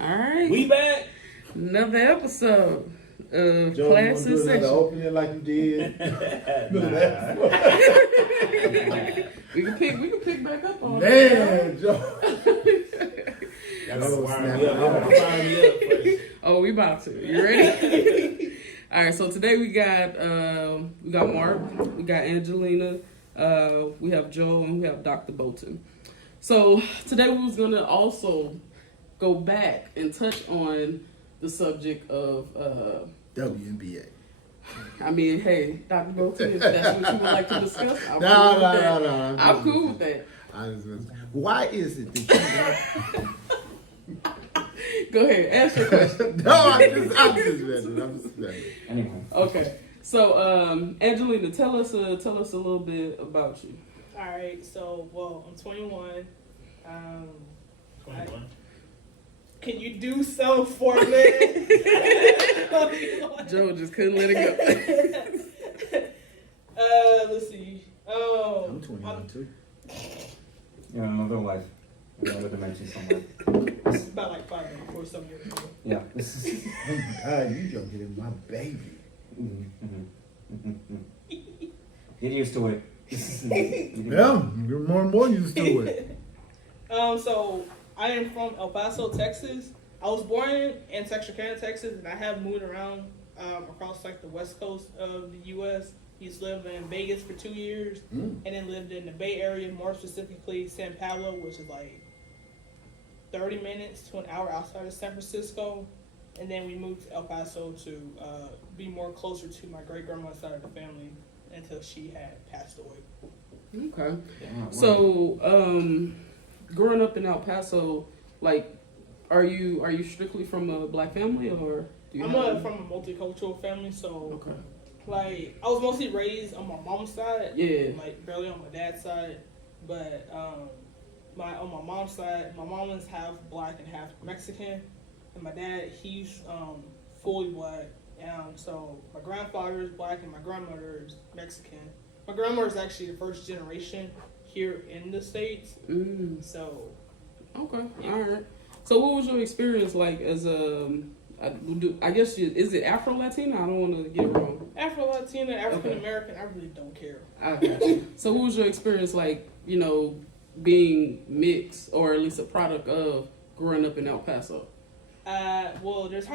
All right. We back. Another episode of Joe, Class you want to do another Session. opening like you did? We can pick back up on Man, Joe. Y'all Oh, fire snap. me up. Y'all gonna fire me up first. Oh, we about to. You ready? All right. So today we got Mark, we got Angelina, we have Joe, and we have Dr. Bolton. So today we was gonna also go back and touch on the subject of WNBA. I mean, hey, Dr. Bolton, if that's what you would like to discuss, I'm No. I'm cool with that. Why is it that you Go ahead, ask your question. No, I'm just messing. Anyway. Okay, so Angelina, tell us a little bit about you. All right, so I'm 21. 21. Can you do something for me? Joe just couldn't let it go. Let's see. Oh, I'm 21 too. You're in another life. Another dimension somewhere. This is about like 5 minutes or some years ago. Yeah. This is. Oh my God, you gonna get in my baby. Get used to it. Yeah, you're more and more used to it. So I am from El Paso, Texas. I was born in Texarkana, Texas, and I have moved around across like the west coast of the U.S. Used to live in Vegas for 2 years, and then lived in the Bay Area, more specifically San Pablo, which is like 30 minutes to an hour outside of San Francisco. And then we moved to El Paso to be more closer to my great-grandma's side of the family until she had passed away. Okay, Yeah, so growing up in El Paso, like, are you strictly from a black family or? Do you I'm have from a multicultural family, so Okay. like I was mostly raised on my mom's side, Yeah. like barely on my dad's side, but on my mom's side, my mom is half black and half Mexican, and my dad he's fully black. So my grandfather is black and my grandmother is Mexican. My grandmother is actually the first generation here in the States, so Okay, Yeah. all right. So what was your experience like as I guess is it Afro Latina? I don't want to get it wrong. Afro Latina, African American, I really don't care. I got you. So what was your experience like? Being mixed or at least a product of growing up in El Paso. There's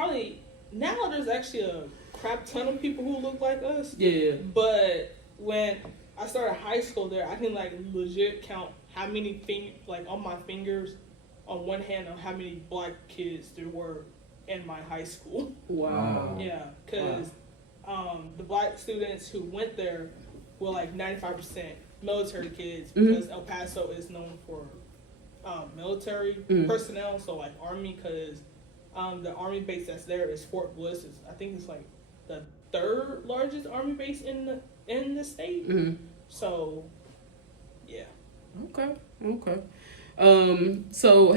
actually a crap ton of people who look like us. Yeah. But when I started high school there, I can like legit count how many on my fingers on one hand on how many black kids there were in my high school. Wow. Yeah, because the black students who went there were like 95% military kids because El Paso is known for military personnel, so like Army, because the Army base that's there is Fort Bliss. I think it's like the third largest Army base in the state. So, yeah. Okay. So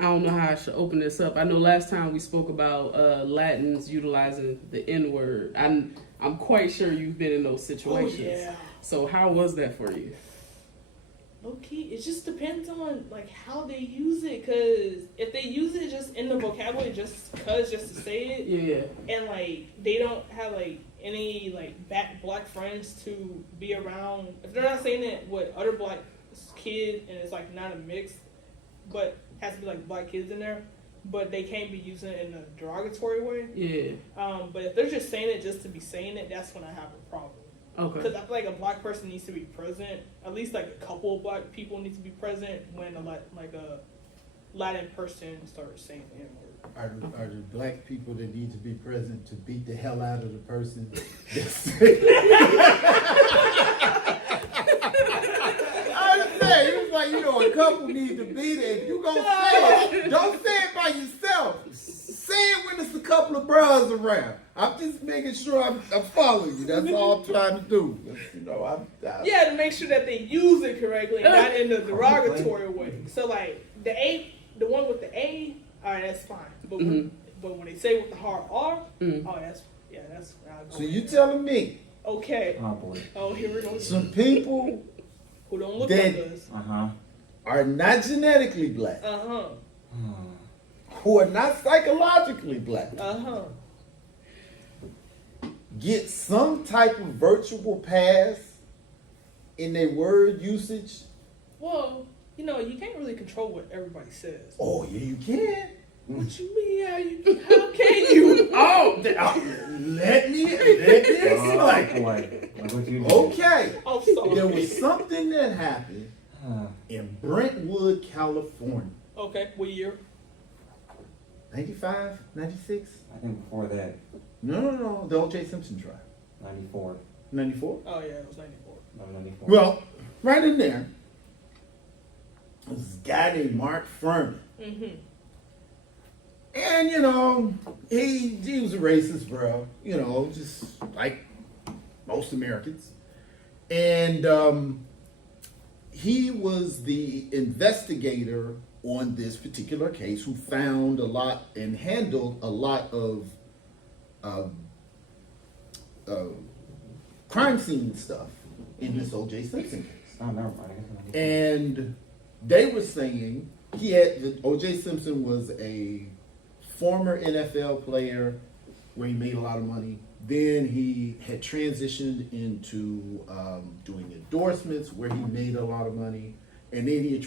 I don't know how I should open this up. I know last time we spoke about Latins utilizing the N-word. I'm quite sure you've been in those situations. Oh, yeah. So how was that for you? Okay, it just depends on like how they use it. Cause if they use it just in the vocabulary, just to say it, Yeah. and like they don't have like any like black friends to be around. If they're not saying it with other black kids and it's like not a mix, but has to be like black kids in there, but they can't be using it in a derogatory way. Yeah. But if they're just saying it just to be saying it, that's when I have a problem. Okay. Because I feel like a black person needs to be present. At least like a couple of black people need to be present when a Latin person starts saying the N-word. Are the black people that need to be present to beat the hell out of the person? I understand. It's like, a couple need to be there. If you gonna say it, don't say it by yourself. Say it when it's a couple of bros around. I'm just making sure I'm following you. That's all I'm trying to do. Yeah, to make sure that they use it correctly and not in a derogatory way. So like the one with the A, all right, that's fine. But when they say with the hard R, that's So you telling me? Okay. Oh boy. Oh, here we go. Some people who don't look that like us Uh-huh. are not genetically black. who are not psychologically black Uh-huh. get some type of virtual pass in their word usage? Well, you know, you can't really control what everybody says. Oh, yeah, you can. What you mean? How can you? Let me explain. Like what you do. Okay. I'm sorry. There was something that happened in Brentwood, California. Okay, what year? 95, 96? I think before that, No. The O.J. Simpson trial. 94. 94? Oh, yeah, it was 94. No, 94. Well, right in there, this guy named Mark Furman. Mm-hmm. And, you know, he was a racist, bro. You know, just like most Americans. And he was the investigator on this particular case who found a lot and handled a lot of crime scene stuff in this O.J. Simpson case. Oh, never mind. I guess 94. And they were saying O.J. Simpson was a former NFL player where he made a lot of money. Then he had transitioned into doing endorsements where he made a lot of money. And then he had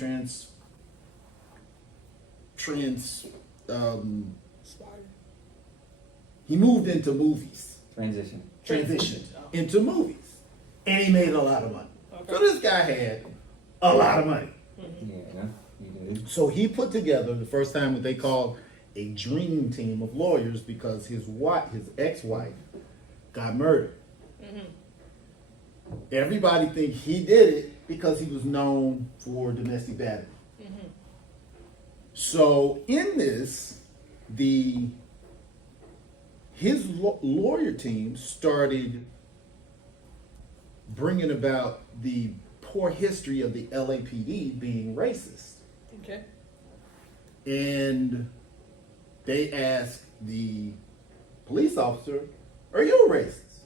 he moved into movies. Transitioned into movies. And he made a lot of money. Okay. So this guy had a lot of money. Yeah, you did. So he put together the first time what they called a dream team of lawyers because his ex-wife got murdered. Mm-hmm. Everybody think he did it because he was known for domestic battery. Mm-hmm. So in this, his lawyer team started bringing about the poor history of the LAPD being racist. Okay. And they asked the police officer, "Are you a racist?"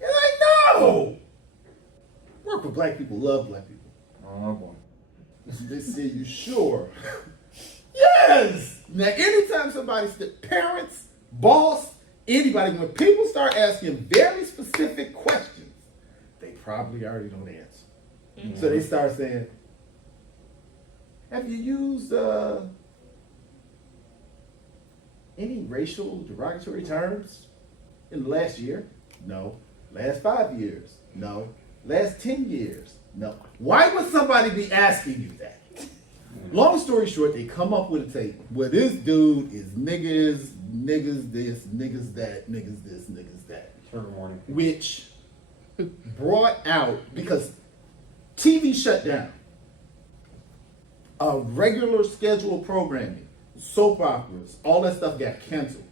And like, no! Work with black people, love black people. Oh boy. They said, "You sure?" Yes! Now, anytime somebody parents, boss, anybody, when people start asking very specific questions, they probably already know the answer. Mm-hmm. So they start saying, "Have you used any racial derogatory terms in the last year?" No. Last 5 years? No. Last 10 years? No. Why would somebody be asking you that? Long story short, they come up with a tape where this dude is niggas this, niggas that, niggas this, niggas that. Trigger warning. Which brought out, because TV shut down. Regular scheduled programming, soap operas, all that stuff got canceled.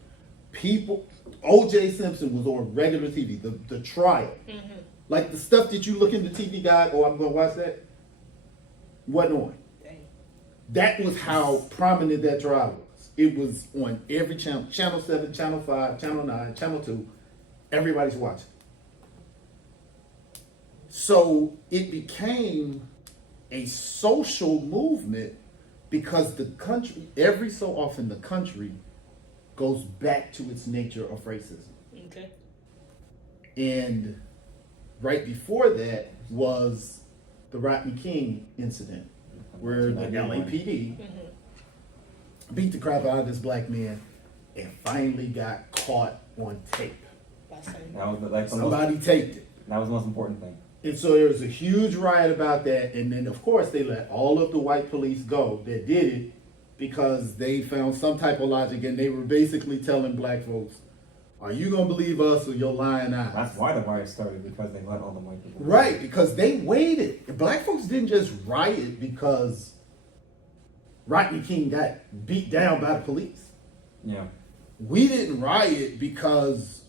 O.J. Simpson was on regular TV, the trial. Mm-hmm. Like the stuff that you look in the TV guide, oh, I'm going to watch that, wasn't on. Dang. That was how prominent that trial was. It was on every channel, Channel 7, Channel 5, Channel 9, Channel 2. Everybody's watching. So it became a social movement because the country, every so often the country goes back to its nature of racism. Okay. And right before that was the Rodney King incident, where the LAPD Mm-hmm. beat the crap out of this black man and finally got caught on tape. That's saying That was the Somebody taped it. That was the most important thing. And so there was a huge riot about that. And then, of course, they let all of the white police go that did it because they found some type of logic. And they were basically telling black folks, are you going to believe us or your lying eyes? That's why the riot started, because they let all the white people. Right, because they waited. Black folks didn't just riot because Rodney King got beat down by the police. Yeah. We didn't riot because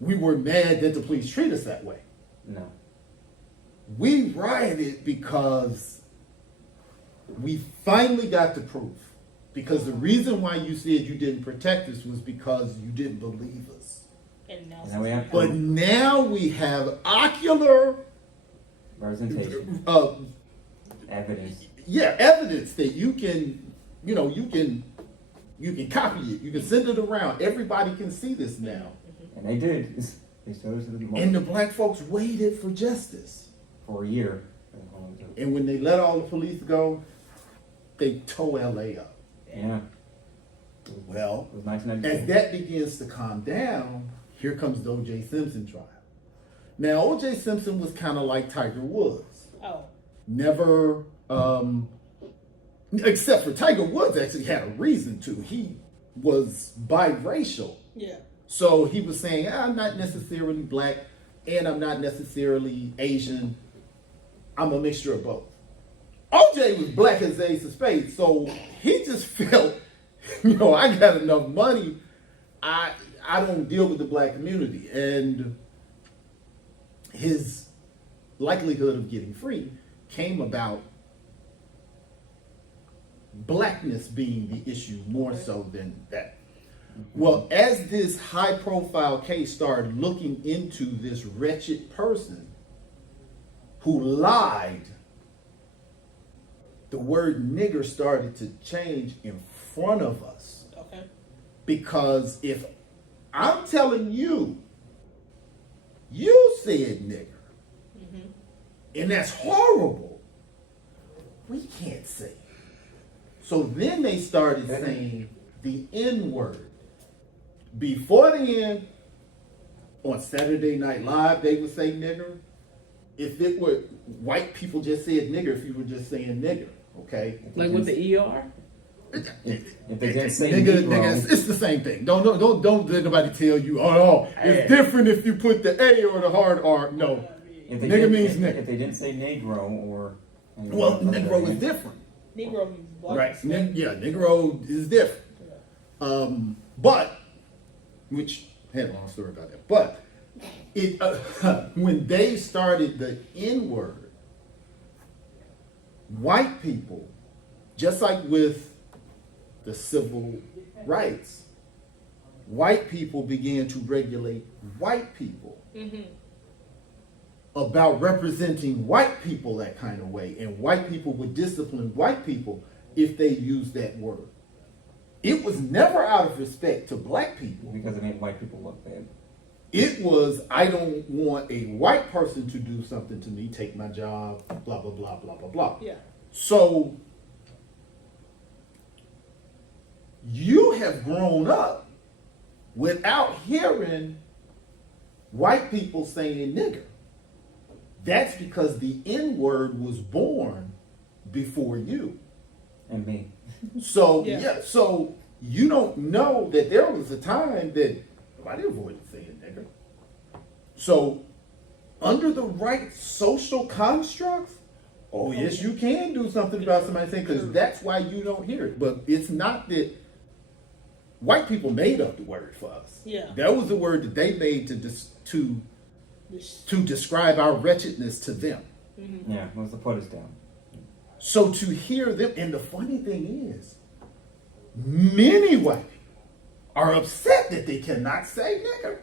we were mad that the police treat us that way. No. We rioted because we finally got the proof. Because the reason why you said you didn't protect us was because you didn't believe us. And now, Now we have But now we have ocular Representation. evidence Evidence. evidence that you can You can copy it. You can send it around. Everybody can see this now. And they did. They showed us the And the black folks waited for justice. for a year. And when they let all the police go, they tore LA up. Yeah. Well, It was as 1992. that begins to calm down, here comes the O.J. Simpson trial. Now, O.J. Simpson was kind of like Tiger Woods. Oh. Never, except for Tiger Woods actually had a reason to. He was biracial. Yeah. So he was saying, I'm not necessarily black and I'm not necessarily Asian. I'm a mixture of both. OJ was black as Ace of Spades, so he just felt, I got enough money. I don't deal with the black community. And his likelihood of getting free came about blackness being the issue more so than that. Well, as this high profile case started looking into this wretched person who lied, the word nigger started to change in front of us. Okay. Because if I'm telling you, you said nigger, and that's horrible, we can't say it. So then they started saying the N word. Before the end, on Saturday Night Live, they would say nigger. If it were white people just said nigger, if you were just saying nigger, okay? Like with the ER? If they didn't say Nigga, Negro, it's the same thing. Don't let nobody tell you, oh, it's different if you put the A or the hard R. No. if they Nigga didn't- means if- nigga. If they didn't say Negro or Well, Negro is different. Negro means black. Right. Negro is different. But, which I had a long story about that. But it when they started the N word, white people, just like with the civil rights, white people began to regulate white people about representing white people that kind of way, and white people would discipline white people if they used that word. It was never out of respect to black people. because it made white people look bad. It was, I don't want a white person to do something to me, take my job, blah, blah, blah, blah, blah, blah. Yeah. So, you have grown up without hearing white people saying nigger. That's because the N word was born before you. And me. So Yeah. so you don't know that there was a time that nobody avoided saying nigger. So under the right social constructs, oh yes, you can do something about somebody saying, because that's why you don't hear it. But it's not that white people made up the word for us. Yeah. That was the word that they made to describe our wretchedness to them. Yeah, it was to put us down. So to hear them, and the funny thing is, many white people are upset that they cannot say nigger.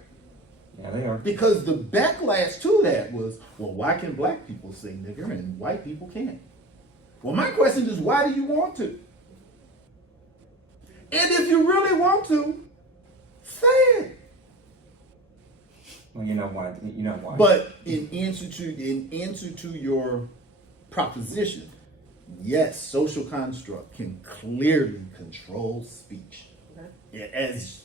Yeah, they are. Because the backlash to that was, well, why can black people say nigger and white people can't? Well, my question is, why do you want to? And if you really want to, say it. Well, you know why. You know why. But in answer to your proposition, yes, social construct can clearly control speech. As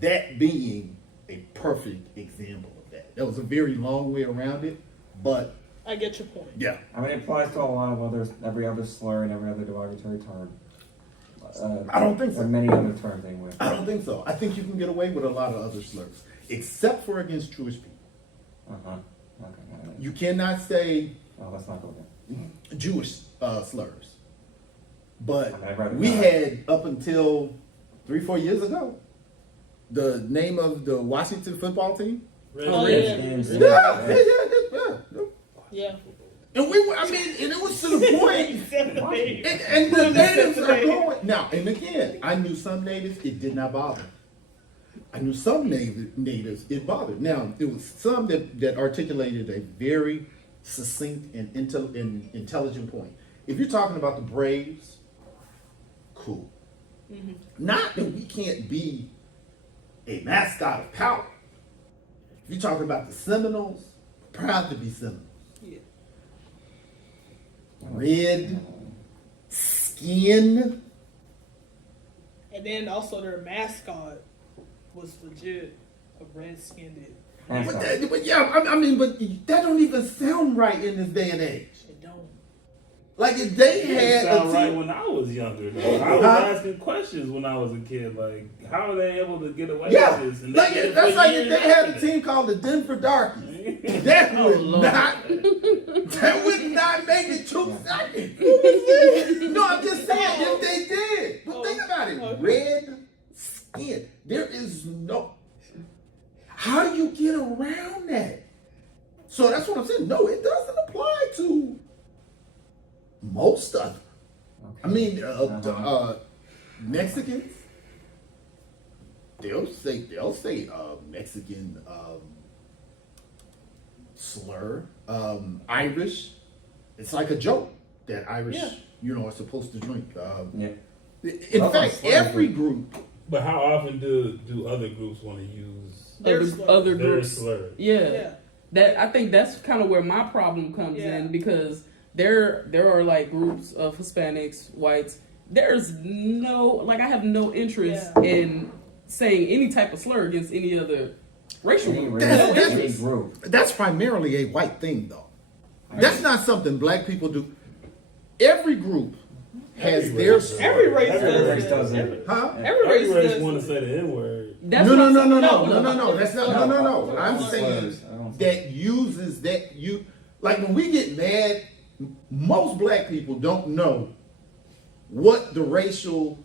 that being a perfect example of that. That was a very long way around it, but I get your point. yeah. I mean, it applies to a lot of others, every other slur and every other derogatory term. I don't think so. And many other terms they would. I don't think so. I think you can get away with a lot of other slurs, except for against Jewish people. Uh-huh. Okay. You cannot say Oh, let's not go there. Jewish slurs. But Okay, I'd rather we not. had, up until 3-4 years ago, the name of the Washington football team. Oh, yeah. Yeah. Yeah. And we were, I mean, and it was to the point. And the natives are going now. And again, I knew some natives it did not bother. I knew some natives it bothered. Now there was some that articulated a very succinct and intelligent point. If you're talking about the Braves, cool. Not that we can't be a mascot of power. If you're talking about the Seminoles, proud to be Seminoles. Yeah. Red skin. And then also their mascot was legit a red-skinned. But yeah, I mean, but that don't even sound right in this day and age. It don't. Like if they It had didn't sound a right team, when I was younger, though. I was Huh? asking questions when I was a kid, like, how are they able to get away yeah, with this? And like they did it that's for like if years they had a after team called the Denver Darkies. that. That Oh, would Lord. that would not make it 2 seconds. No, I'm just saying if they did. But think about it. Okay. Red skin. There is no. How do you get around that? So that's what I'm saying. No, it doesn't apply to most of them. I mean, Mexicans. They'll say Mexican slur. Irish. It's like a joke that Irish, Yeah. are supposed to drink. Yeah. In Those fact, are slurs, every but- group. But how often do other groups want to use Their Other, slurs. other their groups. slur? Yeah. Yeah. That I think that's kind of where my problem comes Yeah. in because there are like groups of Hispanics, whites. There's no like I have no interest Yeah. in saying any type of slur against any other racial Any group. race, That's- No any interest. group. That's primarily a white thing, though. That's not something black people do. Every group has Every their race. slur. Every race Every does race it. does it. Every- Huh? Every Every race race does want it. to say the N-word. That's No. what I'm That's saying. no. I'm Slurs. saying I don't- that uses that you like when we get mad. Most black people don't know what the racial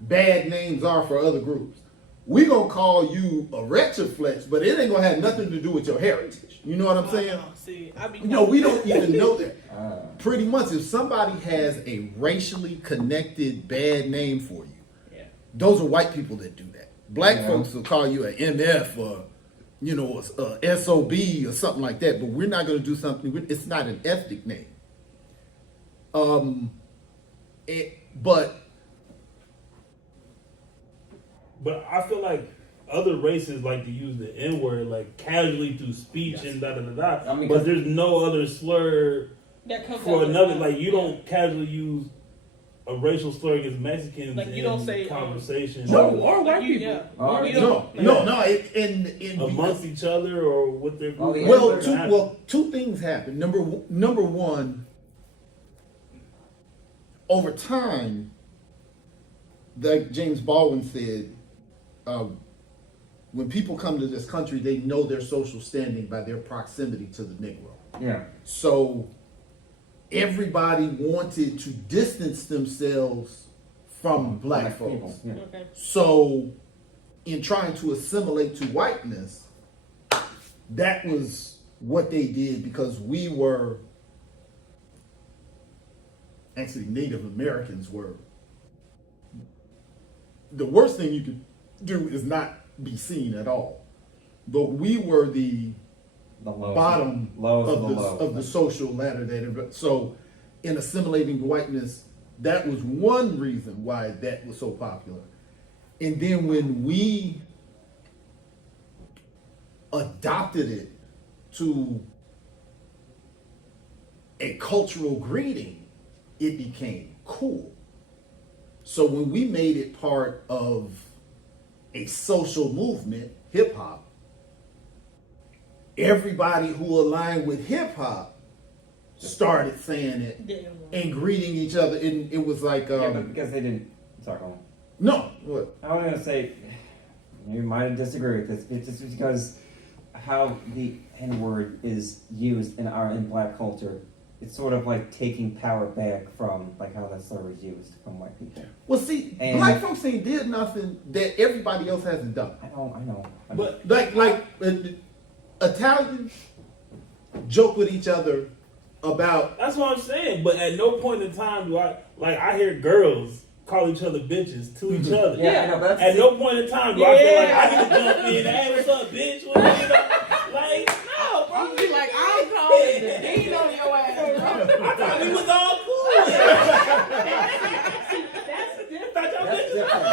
bad names are for other groups. We gonna call you a retroflex, but it ain't gonna have nothing to do with your heritage. You know what I'm saying? See, I be No, we don't even know that. Ah. Pretty much, if somebody has a racially connected bad name for you, Yeah. those are white people that do that. Black Yeah. folks will call you an MF or, a SOB or something like that. But we're not going to do something. It's not an ethnic name. But I feel like other races like to use the N-word like casually through speech and da da da da. I mean, but there's no other slur That comes for out of another. the- Like you don't casually use a racial slur against Mexicans Like, you in don't say, conversation No, or white people. Yeah. Oh, You no, don't- no. In amongst each other or with their group. Oh, yeah. well, two things happen. Number one, over time, like James Baldwin said, when people come to this country, they know their social standing by their proximity to the Negro. Yeah. So everybody wanted to distance themselves from black folks. people. Yeah. Okay. So, in trying to assimilate to whiteness, that was what they did because we were actually Native Americans were. The worst thing you could do is not be seen at all. But we were the The lows, bottom lows of of the the low. of the social ladder. So, in assimilating whiteness, that was one reason why that was so popular. And then when we adopted it to a cultural greeting, it became cool. So when we made it part of a social movement, hip hop, everybody who aligned with hip hop started saying it Damn. and greeting each other. And it was like, Yeah, but because they didn't. Sorry, hold on. no, what? I was gonna say, you might disagree with this. It's just because how the N word is used in black culture. It's sort of like taking power back from like how that slur was used from white people. Well, see, And- black folks ain't did nothing that everybody else hasn't done. I know. But Like Italians joke with each other about that's what I'm saying. But at no point in time do I hear girls call each other bitches to each other. yeah, I know. But At that's, no point in time do I feel like I need to jump in. Hey, what's up, bitch? What, like, no, bro. You be like, I'm calling the dean on your ass, bro. I thought we was all cool. That's I thought y'all bitches different.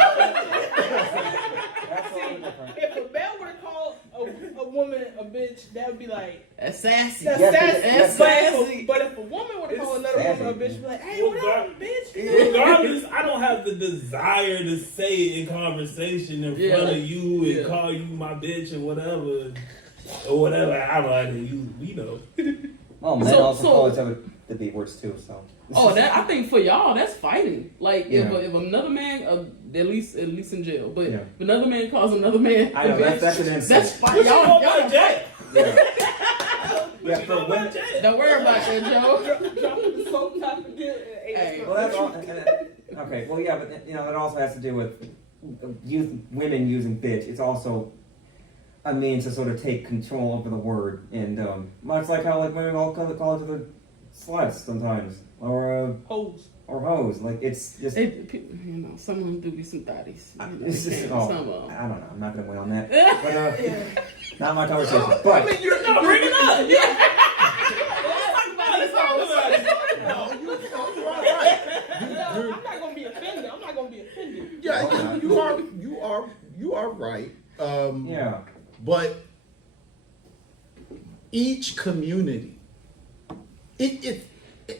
That's totally different. If a man were to call a woman a bitch, that would be like That's sassy. that's Yes, sassy. that's But but if a woman were to call another sassy. woman a bitch, be like, hey, Well, what God- up, bitch? Regardless, I don't have the desire to say it in conversation in Yeah. front of you and Yeah. call you my bitch and whatever. Or whatever. I don't have to use, you know. Well, men So- also so- call each other the B words too, so. Oh, that I think for y'all that's fighting. Like Yeah. if another man, at least in jail, but Yeah. if another man calls another man, I know, a bitch, that's an insult. that's fight. What you know Y'all, about Jack? Yeah. What you for know about women. Jack? don't worry about that, Joe. Dropping the soap top and get Hey. Well, that's all. Okay, well, yeah, but you know, it also has to do with women using bitch. It's also a means to sort of take control over the word, and much like how like women all call each other sluts sometimes, or hose. hoes. Like it's just. Someone do be some thotties. It's just, Some oh, of 'em. I don't know. I'm not gonna weigh on that. But not my conversation. I But mean, you're No, bring it up. No, you are right. I'm not gonna be offended. I'm not gonna be offended. Yeah, you are right. yeah, But each community,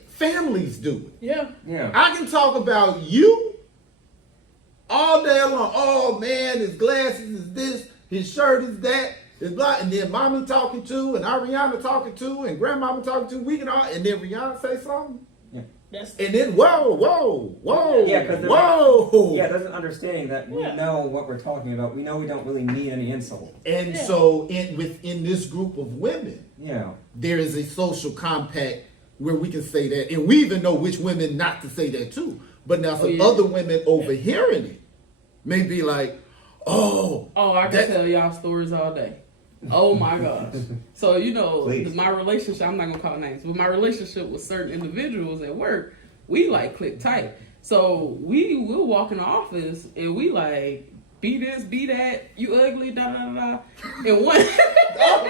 families do it. Yeah. yeah. I can talk about you all day long. Oh man, his glasses is this, his shirt is that, his blah, and then mommy talking to, and Ariana talking to, and grandmama talking to. We can all, and then Rihanna say something, That's and then whoa, Yeah, 'cause there's whoa. Yeah, there's an understanding that we Yeah. know what we're talking about. We know we don't really need any insult. And Yeah. so within this group of women, Yeah. there is a social compact where we can say that, and we even know which women not to say that to. But now some yeah. other women overhearing it may be like, oh, Oh, I can That- tell y'all stories all day. Oh my gosh. So, Please. my relationship, I'm not going to call names, but my relationship with certain individuals at work, we like click tight. So we'll walk in the office and we like, be this, be that, you ugly, da da da. And one, wait a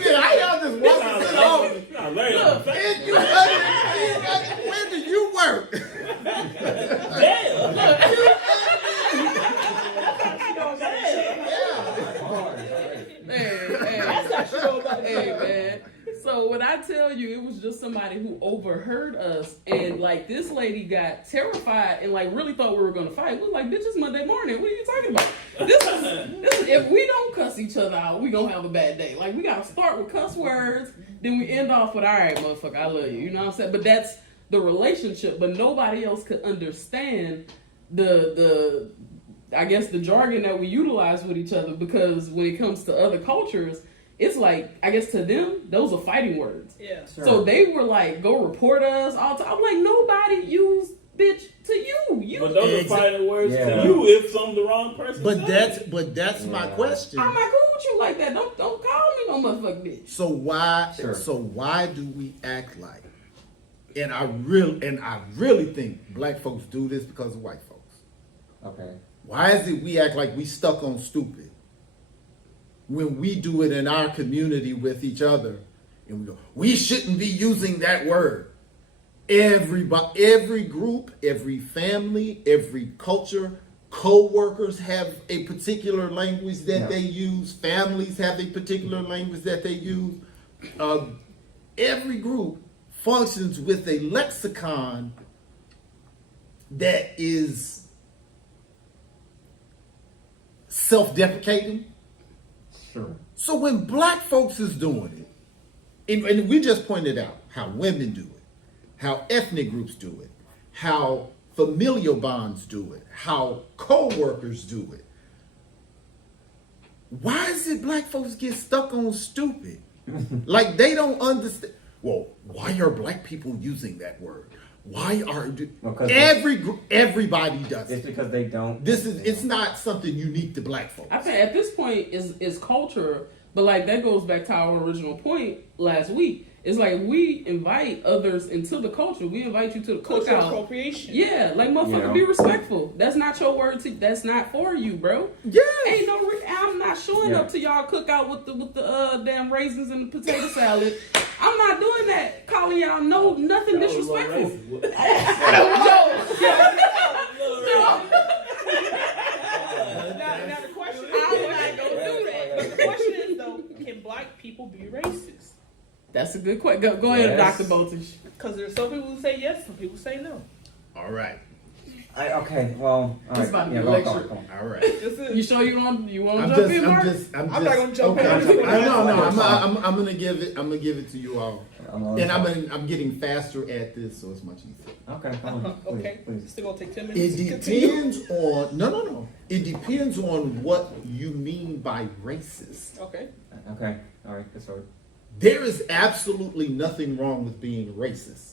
minute, I y'all just walking to the office. Nah, Larry, I'm And you ugly, where do you work? That's not true about hey man. So when I tell you, it was just somebody who overheard us, and like this lady got terrified and like really thought we were gonna fight. We're like, bitch, it's Monday morning. What are you talking about? This is if we don't cuss each other out, we gonna have a bad day. Like we gotta start with cuss words, then we end off with, all right, motherfucker, I love you. You know what I'm saying? But that's the relationship. But nobody else could understand the I guess the jargon that we utilize with each other, because when it comes to other cultures, it's like, I guess to them, those are fighting words. Yeah. Sure. So they were like, go report us all the time. I'm like, nobody use bitch to you. But those are fighting words Yeah. to you if some the wrong person said. But that's my Yeah. question. I'm not cool with you like that. Don't call me no motherfucking bitch. So why? Sure. So why do we act like? And I really think black folks do this because of white folks. Okay. Why is it we act like we stuck on stupid when we do it in our community with each other, and we go, we shouldn't be using that word. Everybody, every group, every family, every culture, co-workers have a particular language that Yeah. they use. Families have a particular language that they use. Every group functions with a lexicon that is self-deprecating. Sure. So when black folks is doing it, and we just pointed out how women do it, how ethnic groups do it, how familial bonds do it, how co-workers do it. Why is it black folks get stuck on stupid? Like they don't understand. Well, why are black people using that word? Why are Well, 'cause everybody does It's it? because they don't. It's not something unique to black folks. I think at this point is culture, but like that goes back to our original point last week. It's like we invite others into the culture. We invite you to the Cultural cookout. appropriation. Yeah, like motherfucker, Yeah. be respectful. That's not your word. That's not for you, bro. Yeah. Ain't no. I'm not showing Yeah. up to y'all cookout with the damn raisins and the potato salad. I'm not doing that. Calling y'all nothing That was a little disrespectful. racist. Joe. That's a good question. Go ahead, Yes. Dr. Bolton. Because there's some people who say yes, some people say no. All right. Okay, well, all It's about right. to Yeah, be go a on, lecture. go on. All right. This is You sure you want to I'm jump in, Mark? I'm not gonna jump in. okay. I'm just gonna I'm gonna give it to you all, and I'm getting faster at this, so it's much easier. Okay, come on, please, okay. please. Still gonna take 10 minutes. It to continue. depends on no. It depends on what you mean by racist. Okay. Okay, all right, good story. There is absolutely nothing wrong with being racist.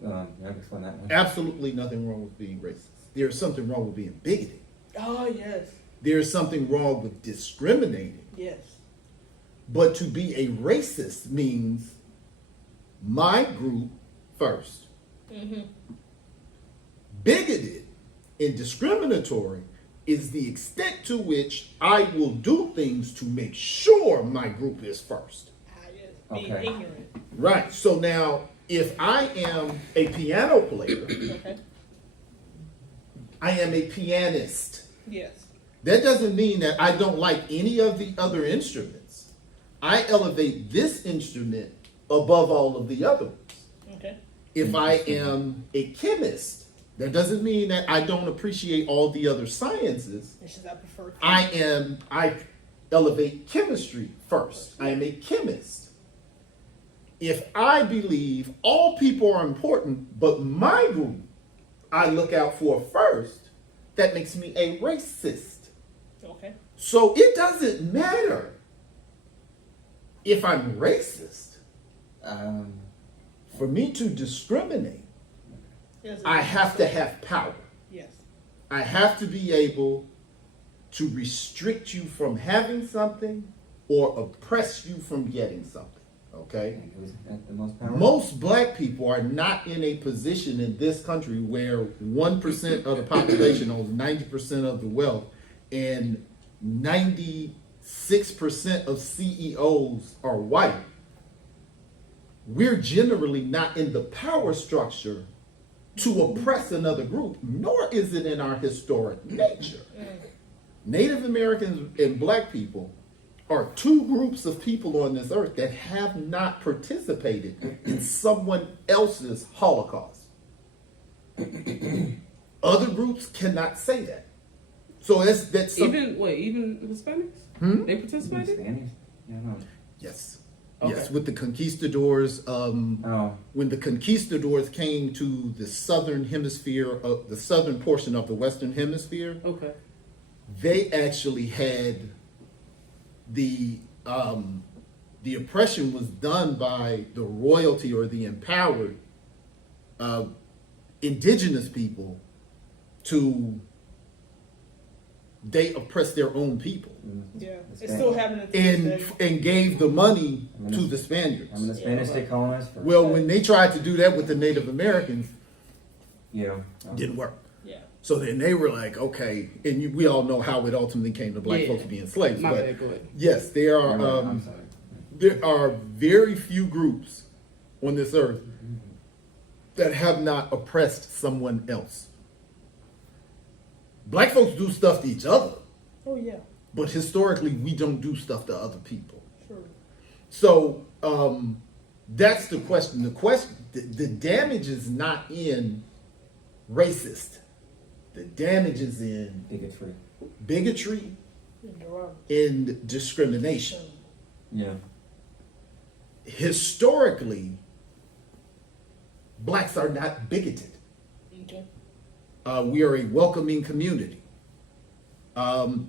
Yeah, explain that one. Absolutely nothing wrong with being racist. There's something wrong with being bigoted. Oh yes. There's something wrong with discriminating. Yes. But to be a racist means my group first. Mm-hmm. Bigoted and discriminatory is the extent to which I will do things to make sure my group is first. Yes. Being Okay. ignorant. Right. So now, if I am a piano player, Okay. I am a pianist. Yes. That doesn't mean that I don't like any of the other instruments. I elevate this instrument above all of the other ones. Okay. If I am a chemist, that doesn't mean that I don't appreciate all the other sciences. It's just I prefer. I elevate chemistry first. I am a chemist. If I believe all people are important, but my group I look out for first, that makes me a racist. Okay. So it doesn't matter if I'm racist. For me to discriminate, Yes, I have to have power. Yes. I have to be able to restrict you from having something or oppress you from getting something. Okay? Who's got the most power? Most black people are not in a position in this country where 1% of the population owns 90% of the wealth and 96% of CEOs are white. We're generally not in the power structure to oppress another group, nor is it in our historic nature. Native Americans and black people are two groups of people on this earth that have not participated in someone else's Holocaust. Other groups cannot say that. So that's some- even Hispanics? Hmm? They participated? Spanish? Yeah, no. yes. Okay. Yes, with the conquistadors, Oh, when the conquistadors came to the southern hemisphere, the southern portion of the western hemisphere, Okay. they actually had the oppression was done by the royalty or the empowered indigenous people they oppressed their own people Yeah. The It's still Spanish. happening to this day. and gave the money to the Spaniards. I'm the Spanish they colonized first. Well, when they tried to do that with the Native Americans, Yeah. didn't work. Yeah. So then they were like, okay, and we all know how it ultimately came to black Yeah. folks being slaves. My But bad, go ahead. yes, there are I'm sorry. there are very few groups on this earth that have not oppressed someone else. Black folks do stuff to each other, Oh yeah. but historically we don't do stuff to other people. Sure. So that's the question. The damage is not in racist. The damage is in Bigotry. bigotry Derogatory. and discrimination. Yeah. Historically, blacks are not bigoted. Okay. We are a welcoming community.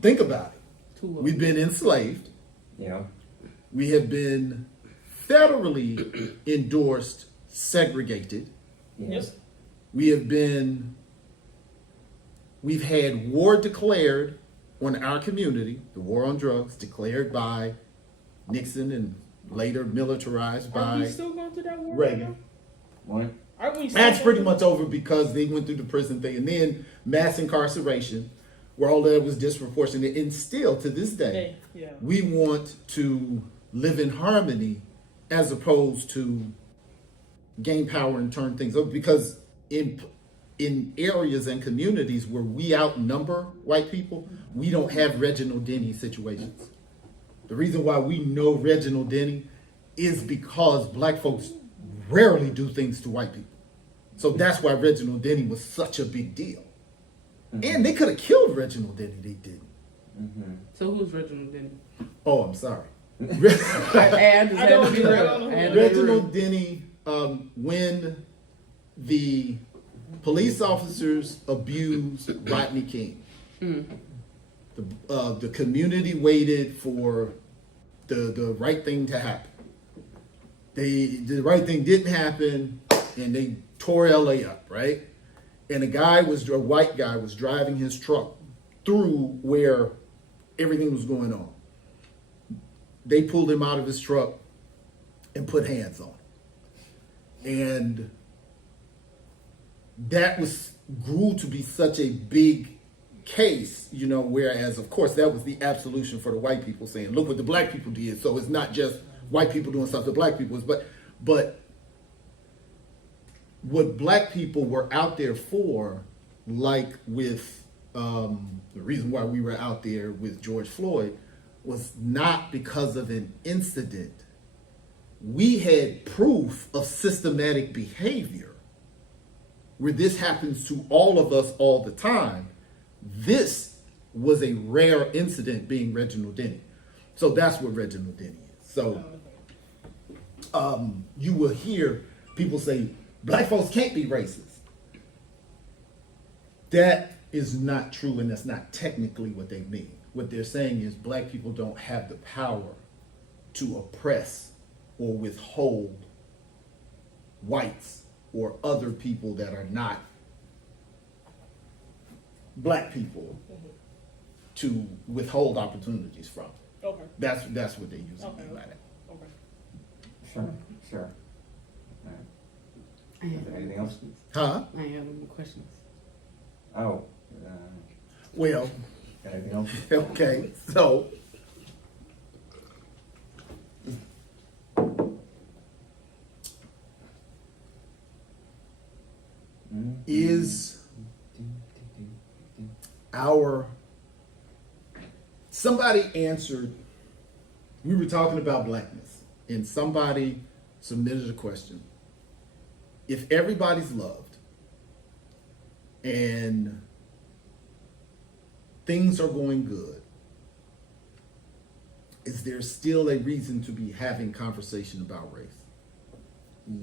Think about it. We've been enslaved. Yeah. We have been federally endorsed segregated. Yes. We've had war declared on our community, the war on drugs declared by Nixon and later militarized Are we by still going through that war? Reagan. Right now? What? Aren't we? That's still pretty going much over because they went through the prison thing and then mass incarceration, where all that was disproportionate. And still to this through- day, Hey, yeah. we want to live in harmony as opposed to gain power and turn things over, because in areas and communities where we outnumber white people, we don't have Reginald Denny situations. The reason why we know Reginald Denny is because black folks rarely do things to white people. So that's why Reginald Denny was such a big deal. And they could have killed Reginald Denny, they didn't. So who's Reginald Denny? Oh, I'm sorry. And I don't know. I don't know. Reginald Denny, when the police officers abused Rodney King, the community waited for the right thing to happen. The right thing didn't happen, and they tore LA up, right? And a white guy was driving his truck through where everything was going on. They pulled him out of his truck and put hands on him. And that grew to be such a big case, whereas of course that was the absolution for the white people, saying, look what the black people did. So it's not just white people doing stuff to black people, but what black people were out there for, like with the reason why we were out there with George Floyd, was not because of an incident. We had proof of systematic behavior where this happens to all of us all the time. This was a rare incident, being Reginald Denny. So that's what Reginald Denny is. So you will hear people say, black folks can't be racist. That is not true, and that's not technically what they mean. What they're saying is black people don't have the power to oppress or withhold whites or other people that are not black people to withhold opportunities from. Okay. That's what they usually mean by that. Okay. Sure. All right. Is there anything else? Huh? I have no more questions. Oh, Well, got anything else? okay, so is somebody answered, we were talking about blackness, and somebody submitted a question. If everybody's loved and things are going good, is there still a reason to be having conversation about race?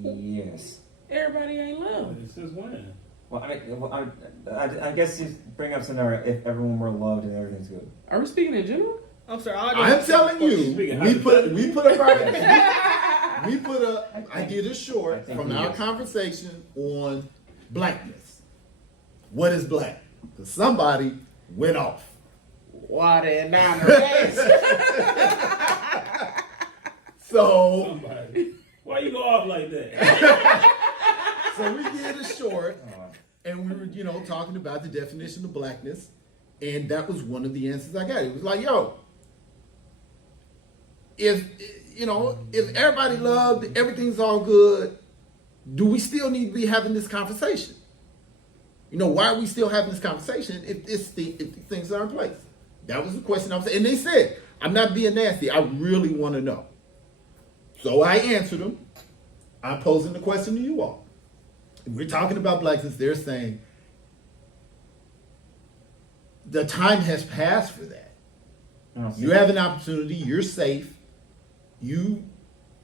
Yes. Everybody ain't loved. It says when. Well, I guess you bring up scenario if everyone were loved and everything's good. Are we speaking in general? I'm sorry. I'm telling you, Speaking we put hypothetically. I did a short from our conversation on blackness. What is black? Because somebody went off. Water and down the face. So Somebody. Why you go off like that? we did a short, and we were, talking about the definition of blackness, and that was one of the answers I got. It was like, if everybody loved, everything's all good, do we still need to be having this conversation? Why are we still having this conversation if the things are in place? That was the question I was saying. And they said, I'm not being nasty. I really want to know. So I answered them. I'm posing the question to you all. We're talking about blackness. They're saying the time has passed for that. You have an opportunity. You're safe. You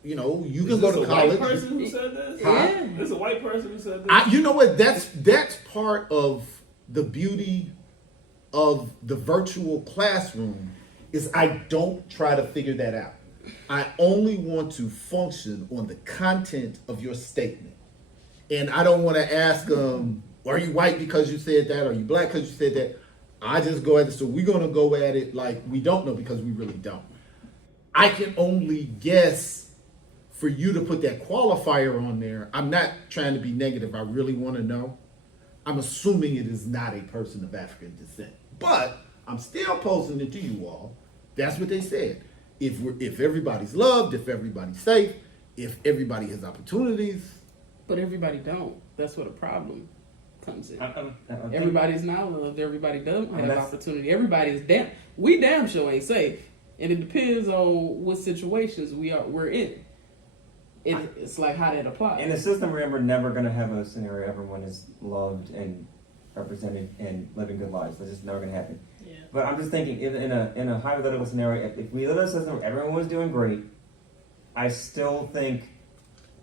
can go to college. Is this a white person who said this? Yeah. This a white person who said this? You know what? That's part of the beauty of the virtual classroom is I don't try to figure that out. I only want to function on the content of your statement. And I don't want to ask are you white because you said that? Are you black because you said that? I just go at it. So we're going to go at it like we don't know because we really don't. I can only guess for you to put that qualifier on there. I'm not trying to be negative. I really want to know. I'm assuming it is not a person of African descent. But I'm still posing it to you all. That's what they said. If everybody's loved, if everybody's safe, if everybody has opportunities. But everybody don't. That's where the problem comes in. I think- Everybody's not loved. Everybody doesn't have that's- opportunity. Everybody's we damn sure ain't safe. And it depends on what situations we're in. it's like how that applies. In a system where we're never going to have a scenario everyone is loved and represented and living good lives. That's just never going to happen. Yeah. But I'm just thinking, in a hypothetical scenario, if we live in a system where everyone was doing great, I still think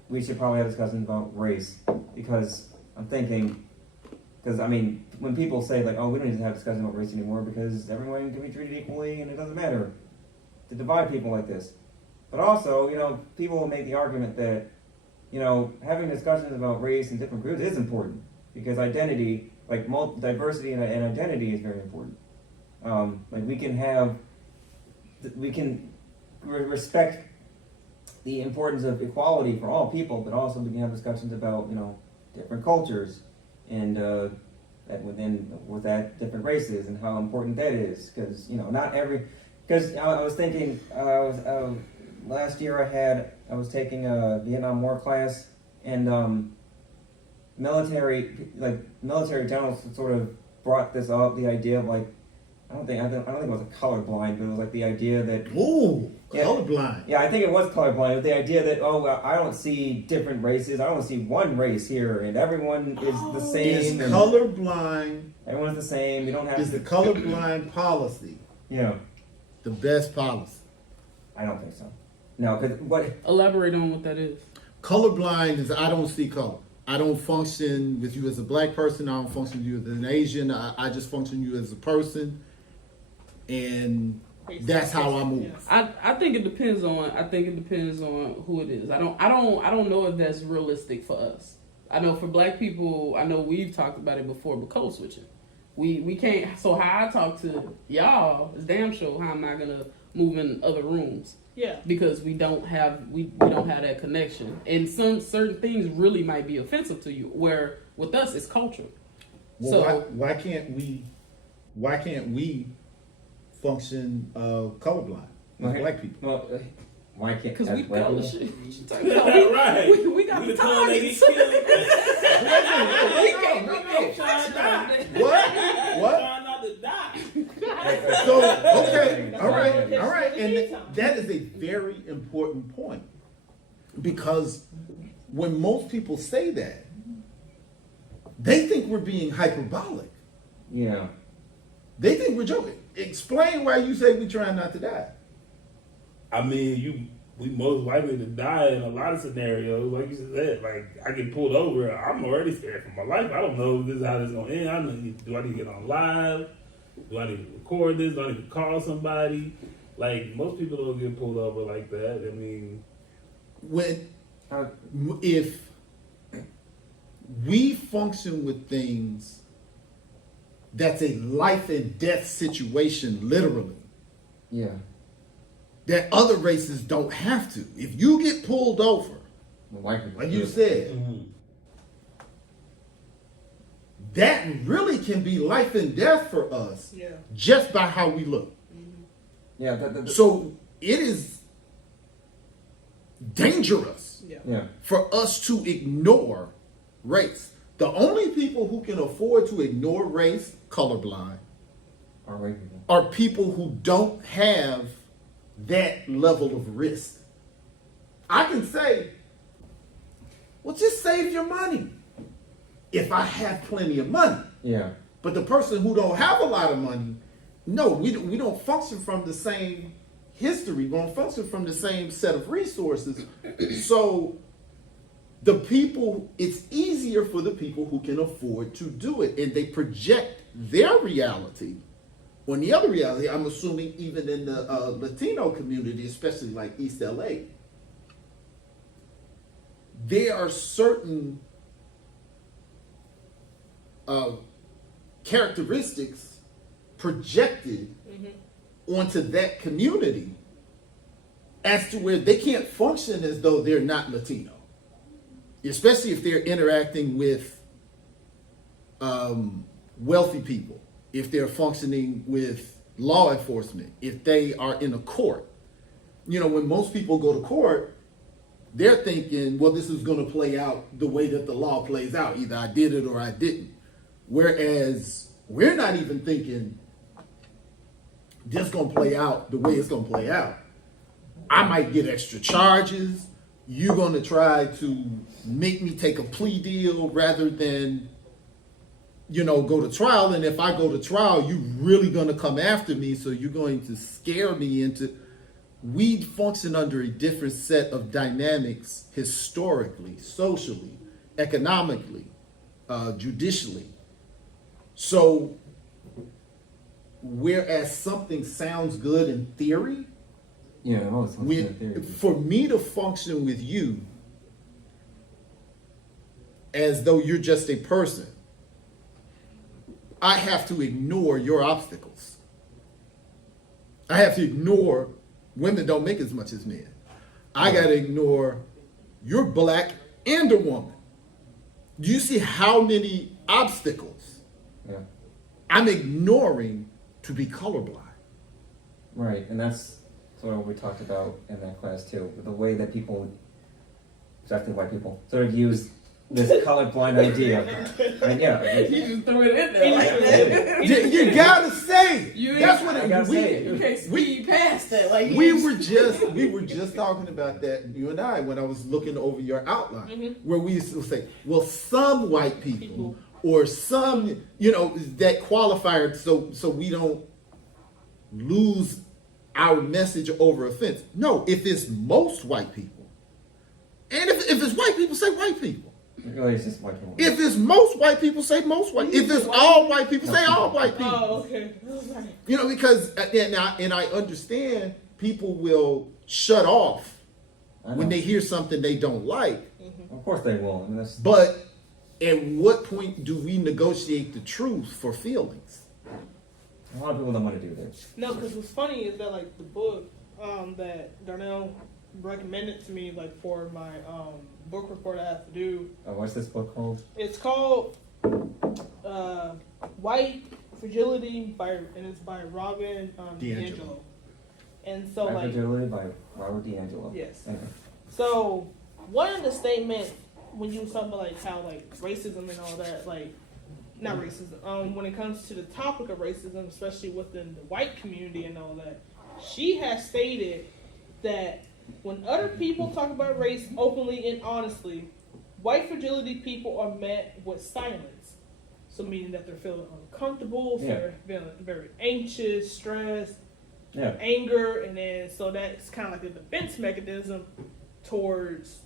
we should probably have discussions about race, because I'm thinking, because I mean, when people say like, oh, we don't need to have discussions about race anymore because everyone can be treated equally and it doesn't matter to divide people like this. But also, people will make the argument that, having discussions about race and different groups is important, because identity, like diversity and identity is very important. Like we can respect the importance of equality for all people, but also we can have discussions about, different cultures and that with that different races and how important that is, because not every. Because I was thinking, last year I was taking a Vietnam War class, and military generals sort of brought this up, the idea of like, I don't think it was a colorblind, but it was like the idea that Ooh, Yeah. colorblind. yeah, I think it was colorblind, but the idea that I don't see different races, I don't see one race here, and everyone is the Is same, and colorblind, everyone's the same. You don't have is to. the colorblind policy Yeah, the best policy? I don't think so. No, because what? Elaborate on what that is. Colorblind is I don't see color. I don't function with you as a black person. I don't function with you as an Asian. I just function with you as a person, and that's how I move. Yeah. I think it depends on who it is. I don't know if that's realistic for us. I know for black people, I know we've talked about it before, but code switching. We can't. So how I talk to y'all is damn sure how I'm not gonna move in other rooms, Yeah. because we don't have that connection, and some certain things really might be offensive to you. Where with us, it's culture. Well, So why can't we function colorblind as Okay. black people? Well, why can't? because we as black call people? the shit. What you talking about? Right. We got We the the color they targets. get killed. What? Trying not to die. So okay, all right, and that is a very important point, because when most people say that, they think we're being hyperbolic. Yeah. They think we're joking. Explain why you say we're trying not to die. I mean, we most likely to die in a lot of scenarios. Like you said, like I get pulled over, I'm already scared for my life. I don't know if this is how this is gonna end. Do I need to get on live? Do I need to record this? Do I need to call somebody? Like most people don't get pulled over like that. I mean, If we function with things that's a life and death situation, literally, Yeah. that other races don't have to. If you get pulled over, Well, white people. like you said, that really can be life and death for us Yeah. just by how we look. Yeah. So it is dangerous Yeah. Yeah. for us to ignore race. The only people who can afford to ignore race, colorblind, Or white people. are people who don't have that level of risk. I can say, well, just save your money if I have plenty of money. Yeah. But the person who don't have a lot of money, no, we don't function from the same history. We don't function from the same set of resources. So the people, it's easier for the people who can afford to do it, and they project their reality on the other reality. I'm assuming even in the Latino community, especially like East LA, there are certain characteristics projected onto that community as to where they can't function as though they're not Latino, especially if they're interacting with wealthy people, if they're functioning with law enforcement, if they are in a court. You know, when most people go to court, they're thinking, well, this is going to play out the way that the law plays out. Either I did it or I didn't. Whereas we're not even thinking this going to play out the way it's going to play out. I might get extra charges. you're going to try to make me take a plea deal rather than, go to trial. And if I go to trial, you're really going to come after me. So you're going to scare me into. We function under a different set of dynamics historically, socially, economically, judicially. So, whereas something sounds good in theory, Yeah, it always sounds good in theory. for me to function with you as though you're just a person, I have to ignore your obstacles. I have to ignore women don't make as much as men. I got to ignore you're black and a woman. Do you see how many obstacles Yeah. I'm ignoring to be colorblind? Right, and that's sort of what we talked about in that class too. The way that people, especially white people, sort of use this colorblind idea. And yeah, You just threw it in there. Like, You gotta say it. You That's ain't- what I gotta say it. you can't speed past that. Like we were just talking about that, you and I, when I was looking over your outline, where we used to say, well, some white people or some, that qualifier, so we don't lose our message over offense. No, if it's most white people, and if it's white people, say white people. it really is just white people. If it's most white people, say most white. If it's all white people, say all white people. Oh, okay. I was like, Because and I understand people will shut off I know. when they hear something they don't like. Of course they will. I mean, that's, But at what point do we negotiate the truth for feelings? a lot of people don't want to do that. no, because what's funny is that like the book that Darnell recommended to me like for my book report I have to do. What's this book called? It's called White Fragility and it's by Robin DiAngelo. And so like Fragility by Robert DiAngelo. yes. Okay. So one of the statements when you was talking about like how like racism and all that, like not racism, when it comes to the topic of racism, especially within the white community and all that, she has stated that when other people talk about race openly and honestly, white fragility people are met with silence. So meaning that they're feeling uncomfortable, Yeah. feeling very anxious, stressed, Yeah. anger, and then so that's kind of like a defense mechanism towards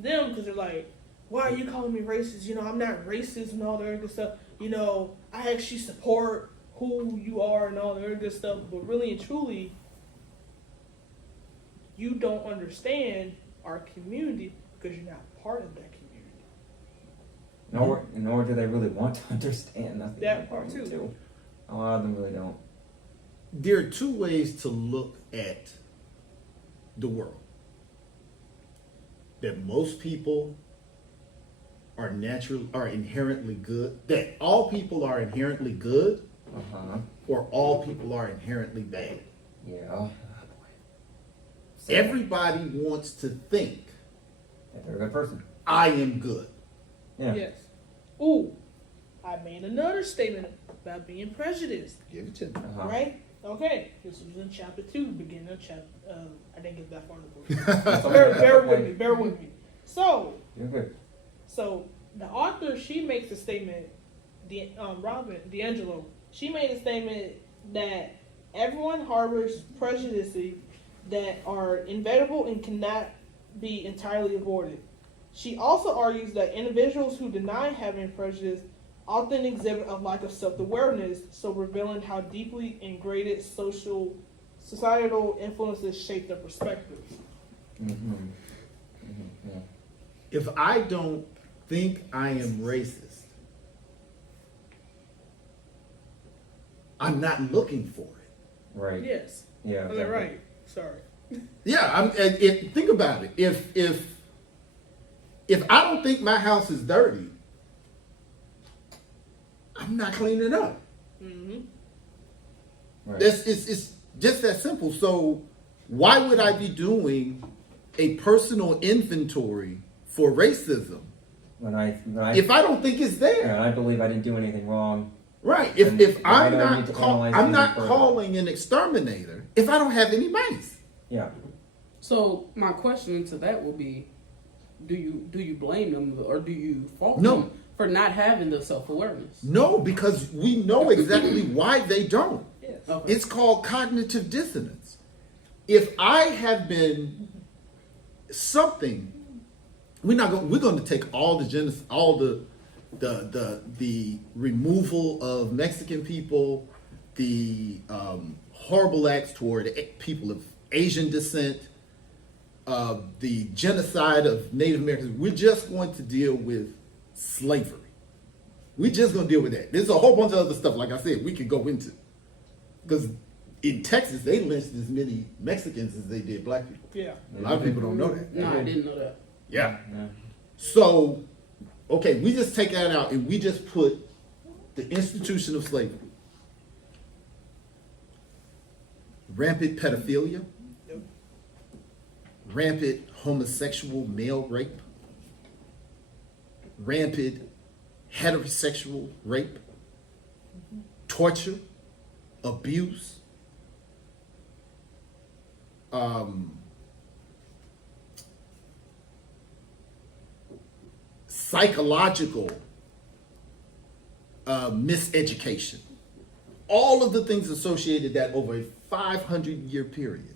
them because they're like, why are you calling me racist? I'm not racist and all the other good stuff. I actually support who you are and all the other good stuff. But really and truly, you don't understand our community because you're not part of that community. Nor do they really want to understand nothing. That part too. A lot of them really don't. There are two ways to look at the world. That most people are inherently good. That all people are inherently good, Uh-huh. or all people are inherently bad. Yeah. So, Everybody wants to think if they're a good person. I am good. Yeah. Yes. Ooh, I made another statement about being prejudiced. Give it to me. Uh-huh. Right? Okay. This was in chapter 2, beginning of chapter. I didn't get that far in the book. bear with me. So You're good. the author, she makes a statement. Robin DiAngelo, she made a statement that everyone harbors prejudices that are inevitable and cannot be entirely avoided. She also argues that individuals who deny having prejudice often exhibit a lack of self-awareness, so revealing how deeply ingrained societal influences shape their perspectives. Mm-hmm. Mm-hmm. Yeah. If I don't think I am racist, I'm not looking for it. Right. Yes. Yeah. I mean, exactly. right. Sorry. Yeah, think about it. If I don't think my house is dirty, I'm not cleaning it up. Mm-hmm. Right. It's just that simple. So why would I be doing a personal inventory for racism When I if I don't think it's there? and I believe I didn't do anything wrong. Right. And If why I'm do I not need to analyze I'm it not further? calling an exterminator if I don't have any mice. Yeah. So my question to that will be, do you blame them or do you fault No. them for not having the self-awareness? No, because we know exactly why they don't. Yes. Okay. It's called cognitive dissonance. If I have been something, we're going to take all the removal of Mexican people, the horrible acts toward people of Asian descent, the genocide of Native Americans. We're just going to deal with slavery. We're just going to deal with that. There's a whole bunch of other stuff, like I said, we could go into. Because in Texas, they lynched as many Mexicans as they did black people. Yeah. A lot of people don't know that. No, I didn't know that. Yeah. Yeah. So, okay, we just take that out and we just put the institution of slavery, rampant pedophilia, Yep. rampant homosexual male rape, rampant heterosexual rape, torture, abuse, psychological miseducation. All of the things associated that over a 500-year period.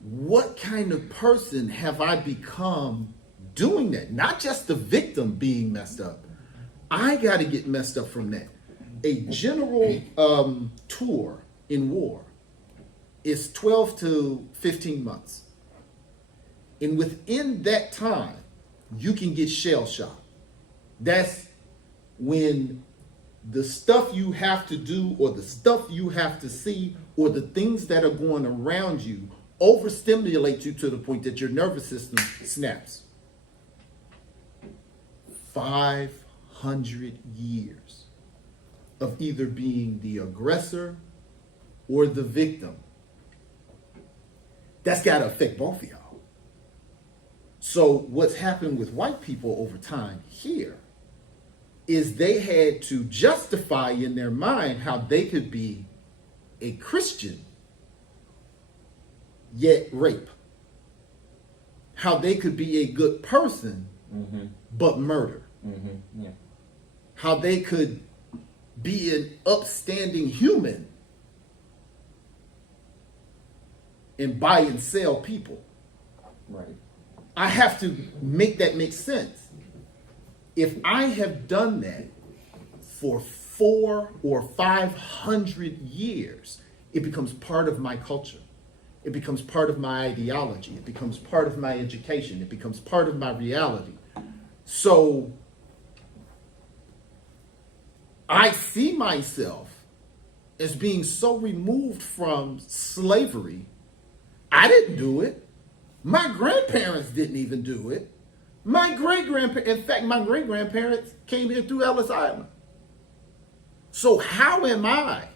What kind of person have I become doing that? Not just the victim being messed up. I got to get messed up from that. A general tour in war is 12 to 15 months. And within that time, you can get shell shocked. That's when the stuff you have to do or the stuff you have to see or the things that are going around you overstimulate you to the point that your nervous system snaps. 500 years of either being the aggressor or the victim. That's got to affect both of y'all. So what's happened with white people over time here is they had to justify in their mind how they could be a Christian yet rape. How they could be a good person but murder. Yeah. How they could be an upstanding human and buy and sell people. Right. I have to make that make sense. If I have done that for 400 or 500 years, it becomes part of my culture. It becomes part of my ideology. It becomes part of my education. It becomes part of my reality. So I see myself as being so removed from slavery. I didn't do it. My grandparents didn't even do it. My great-grandparents, in fact, my great-grandparents came here through Ellis Island. So how am I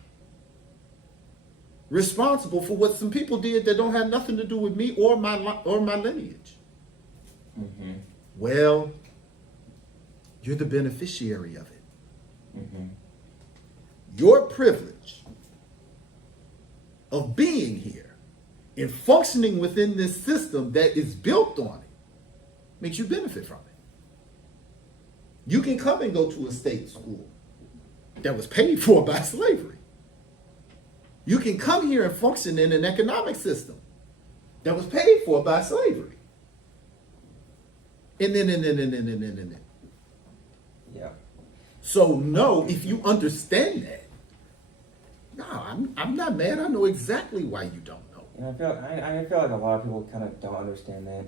responsible for what some people did that don't have nothing to do with me or my lineage? Well, you're the beneficiary of it. Your privilege of being here and functioning within this system that is built on it makes you benefit from it. You can come and go to a state school that was paid for by slavery. You can come here and function in an economic system that was paid for by slavery. And then. Yeah. So no, if you understand that, no, I'm not mad. I know exactly why you don't know. And I feel like a lot of people kind of don't understand that.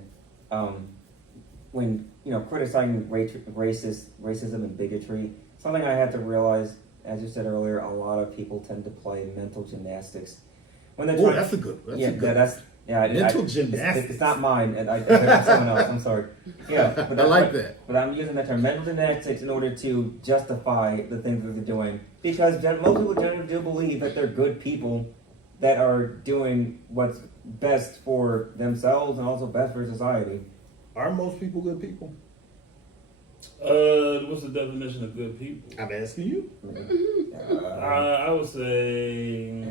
When criticizing racism and bigotry, something I had to realize, as you said earlier, a lot of people tend to play mental gymnastics when they're trying. That's a good one. Mental gymnastics. It's not mine. I heard someone else. I'm sorry. Yeah, but I like that. But I'm using that term, mental gymnastics, in order to justify the things that they're doing, because most people generally do believe that they're good people that are doing what's best for themselves and also best for society. Are most people good people? What's the definition of good people? I'm asking you. I would say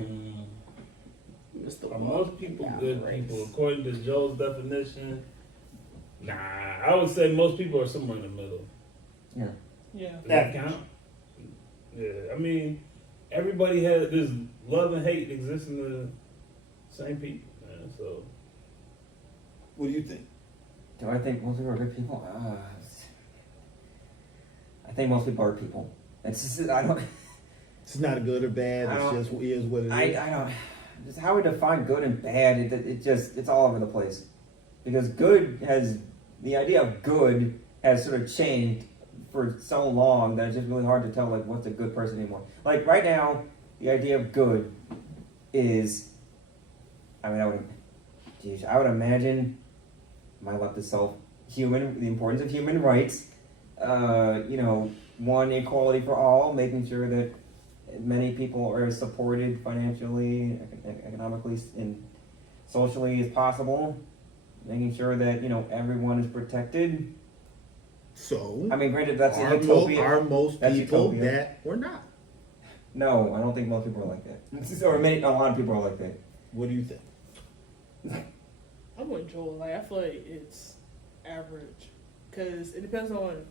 Mr. Are Law. most people good people according to Joe's definition? Nah, I would say most people are somewhere in the middle. Yeah. Does that count? Yeah, I mean, everybody has this love and hate exists in the same people, man. So What do you think? Do I think most people are good people? I think most people are people. It's just, I don't. It's not good or bad. I don't- It's just is what it is. I don't. Just how we define good and bad, it's all over the place. Because good has, the idea of good has sort of changed for so long that it's just really hard to tell like what's a good person anymore. Like right now, the idea of good is, I would imagine, my left is the importance of human rights. One, equality for all, making sure that many people are supported financially, economically, and socially as possible. Making sure that everyone is protected. So, I mean, granted, that's a are utopia. most That's people utopia. that or not? No, I don't think most people are like that. Or a lot of people are like that. What do you think? I'm with Joel. Like, I feel like it's average because it depends on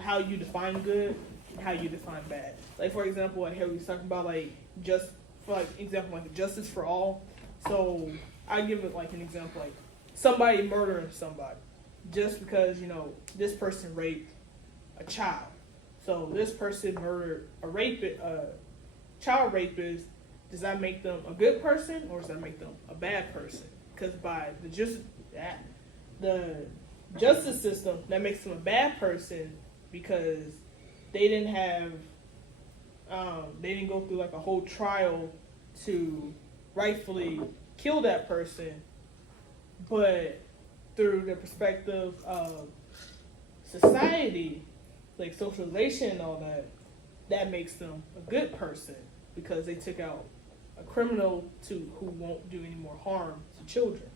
how you define good and how you define bad. Like, for example, like Harry was talking about, like, justice for all. So I give it like an example, like somebody murdering somebody just because this person raped a child. So this person murdered a child rapist. Does that make them a good person or does that make them a bad person? Because by the justice system, that makes them a bad person because they didn't go through like a whole trial to rightfully kill that person, but through the perspective of society, like socialization and all that, that makes them a good person because they took out a criminal who won't do any more harm to children.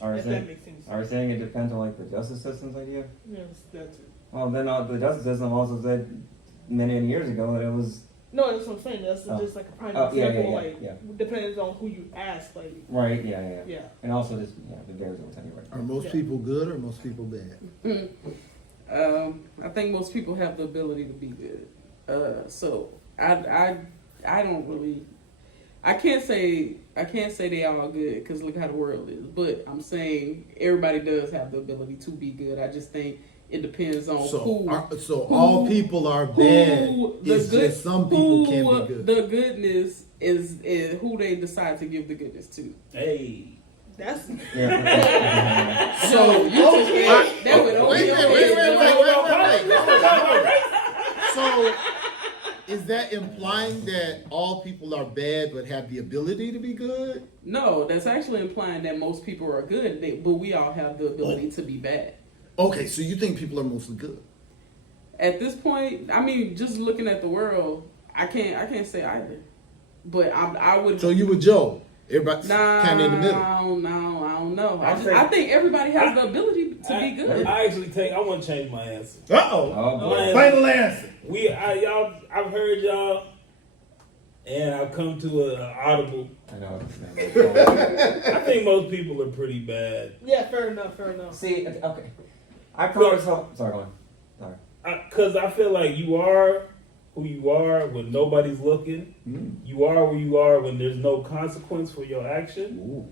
Are If we that saying, makes any sense. are we saying it depends on like the justice system's idea? Yes, that's it. Well, then the justice system also said many years ago that it was No, that's what I'm saying. That's Oh. just like a prime Oh, yeah, example. yeah, like yeah. depends on who you ask. Like right. Yeah. yeah. And also just it varies over time. Right. Are most Yeah. people good or most people bad? I think most people have the ability to be good. So I don't really. I can't say they all good because look how the world is. But I'm saying everybody does have the ability to be good. I just think it depends on So all people are bad. It's just some people can be good. The goodness is who they decide to give the goodness to. hey, That's Yeah. So you took it. That went over wait, your wait, head. wait. So is that implying that all people are bad but have the ability to be good? No, that's actually implying that most people are good, but we all have the ability to be bad. Okay, so you think people are mostly good? At this point, I mean, just looking at the world, I can't say either. But I would. So you were Joe. Everybody's Nah, kind of in the middle. I don't know. I I think everybody has the ability to be good. I want to change my answer. Uh-oh. Oh boy. Final answer. I've heard y'all, and I've come to an audible. I know. I think most people are pretty bad. yeah. Fair enough. See, okay. I promise. Sorry, go on. Sorry. Because I feel like you are who you are when nobody's looking. You are who you are when there's no consequence for your action. Ooh.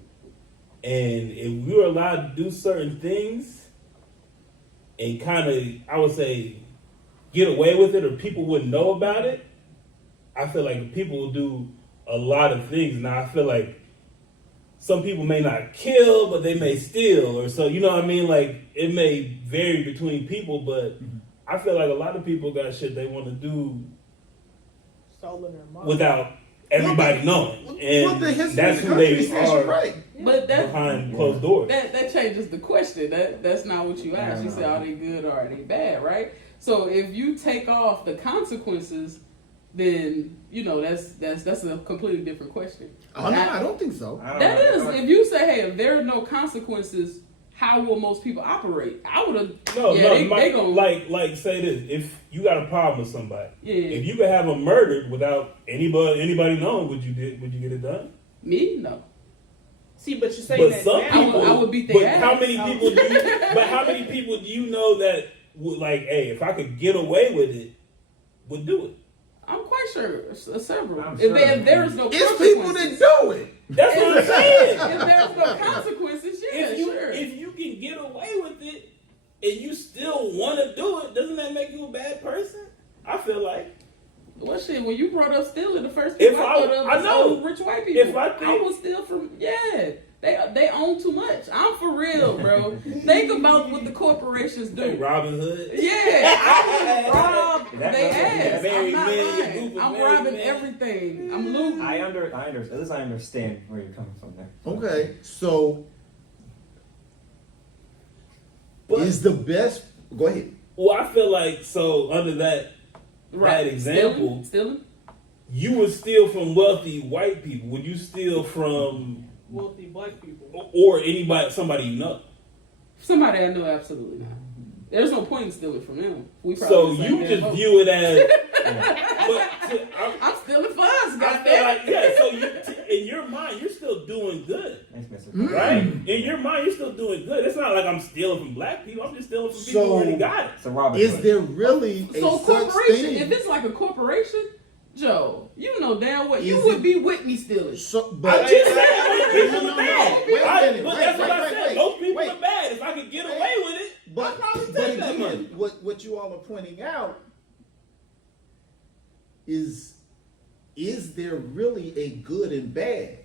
And if you're allowed to do certain things and kind of, I would say, get away with it or people wouldn't know about it, I feel like people will do a lot of things. Now, I feel like some people may not kill, but they may steal. Or so, you know what I mean? Like, it may vary between people, but I feel like a lot of people got shit they want to do It's all in their mind. without everybody knowing. And Well, the history that's of the who country they says you're are right. But that behind closed doors. that changes the question. That's not what you asked. You say, are they good or are they bad, right? So if you take off the consequences, then that's a completely different question. Oh, no, I don't think so. That is, if you say, hey, if there are no consequences, how will most people operate? I would have. They gonna like say this: if you got a problem with somebody, Yeah. if you could have them murdered without anybody knowing, would you get it done? Me? No. See, but you're saying But that some now. people, I would beat but their how ass. many people do you? But how many people do you know that would like, hey, if I could get away with it, would do it? I'm quite sure several. I'm If, sure. if there is no It's people consequences. that do it. That's what I'm saying. If there's no consequences, yeah, sure. If you can get away with it and you still want to do it, doesn't that make you a bad person? I feel like. Well, shit, when you brought up stealing, the first If people I- thought of I was know. old rich white people. If I think- will steal from, they own too much. I'm for real, bro. Think about what the corporations Hey, do. Robin Hood. Yeah, I would rob That they goes- ass. Mary I'm not Mary, lying. a group of I'm Mary robbing men. everything. I'm looting. At least I understand where you're coming from there. Okay, so But is the best? Go ahead. well, I feel like so under that example, Stealing? you would steal from wealthy white people. Would you steal from Wealthy black people. or somebody you know? Somebody I know, absolutely not. There's no point in stealing from them. We So probably the same you damn just boat. view it as. I'm stealing for us, I feel goddamn. like yeah. So in your mind, you're still doing good, Thanks, Mr. Mm. right? In your mind, you're still doing good. It's not like I'm stealing from black people. I'm just stealing from people who So- already got it. So Robin Is Hood. there really a So such corporation, thing? if it's like a corporation, Joe, you know damn well you Is would it- be with me stealing. So, I but just said Wait, no, no, no. Wait a minute. But Wait, that's what I wait, said. wait, Most people wait. are bad. If I could get away with it, But, I'd probably but take that money. again, what you all are pointing out is there really a good and bad?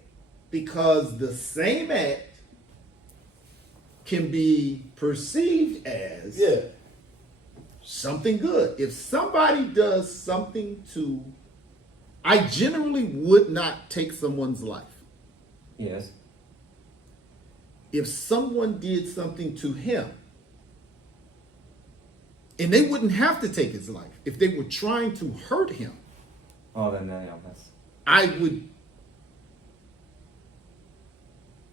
Because the same act can be perceived as something good. If somebody does something to, I generally would not take someone's life. Yes. If someone did something to him, and they wouldn't have to take his life, if they were trying to hurt him, Oh, then that's. I would,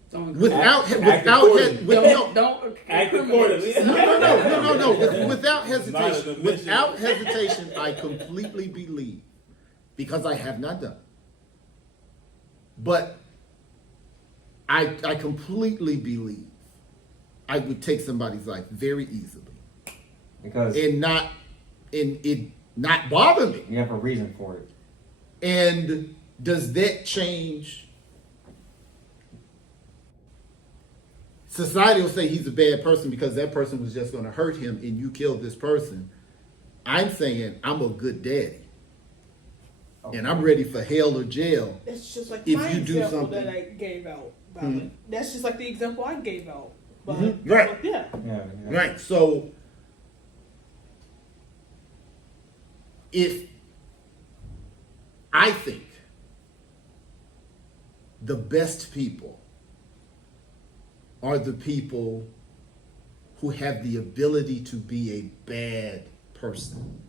Don't without Act accordingly. without Not hesitation, an without hesitation, I completely believe, because I have not done it. But I completely believe I would take somebody's life very easily Because and it not bother me. you have a reason for it. And does that change? Society will say he's a bad person because that person was just going to hurt him and you killed this person. I'm saying I'm a good daddy. And I'm ready for hell or jail. That's just like If my you do example something. that I gave out. About Mhm. it. That's just like the example I gave out. But, Right. but yeah. Yeah. Right. So if I think the best people are the people who have the ability to be a bad person,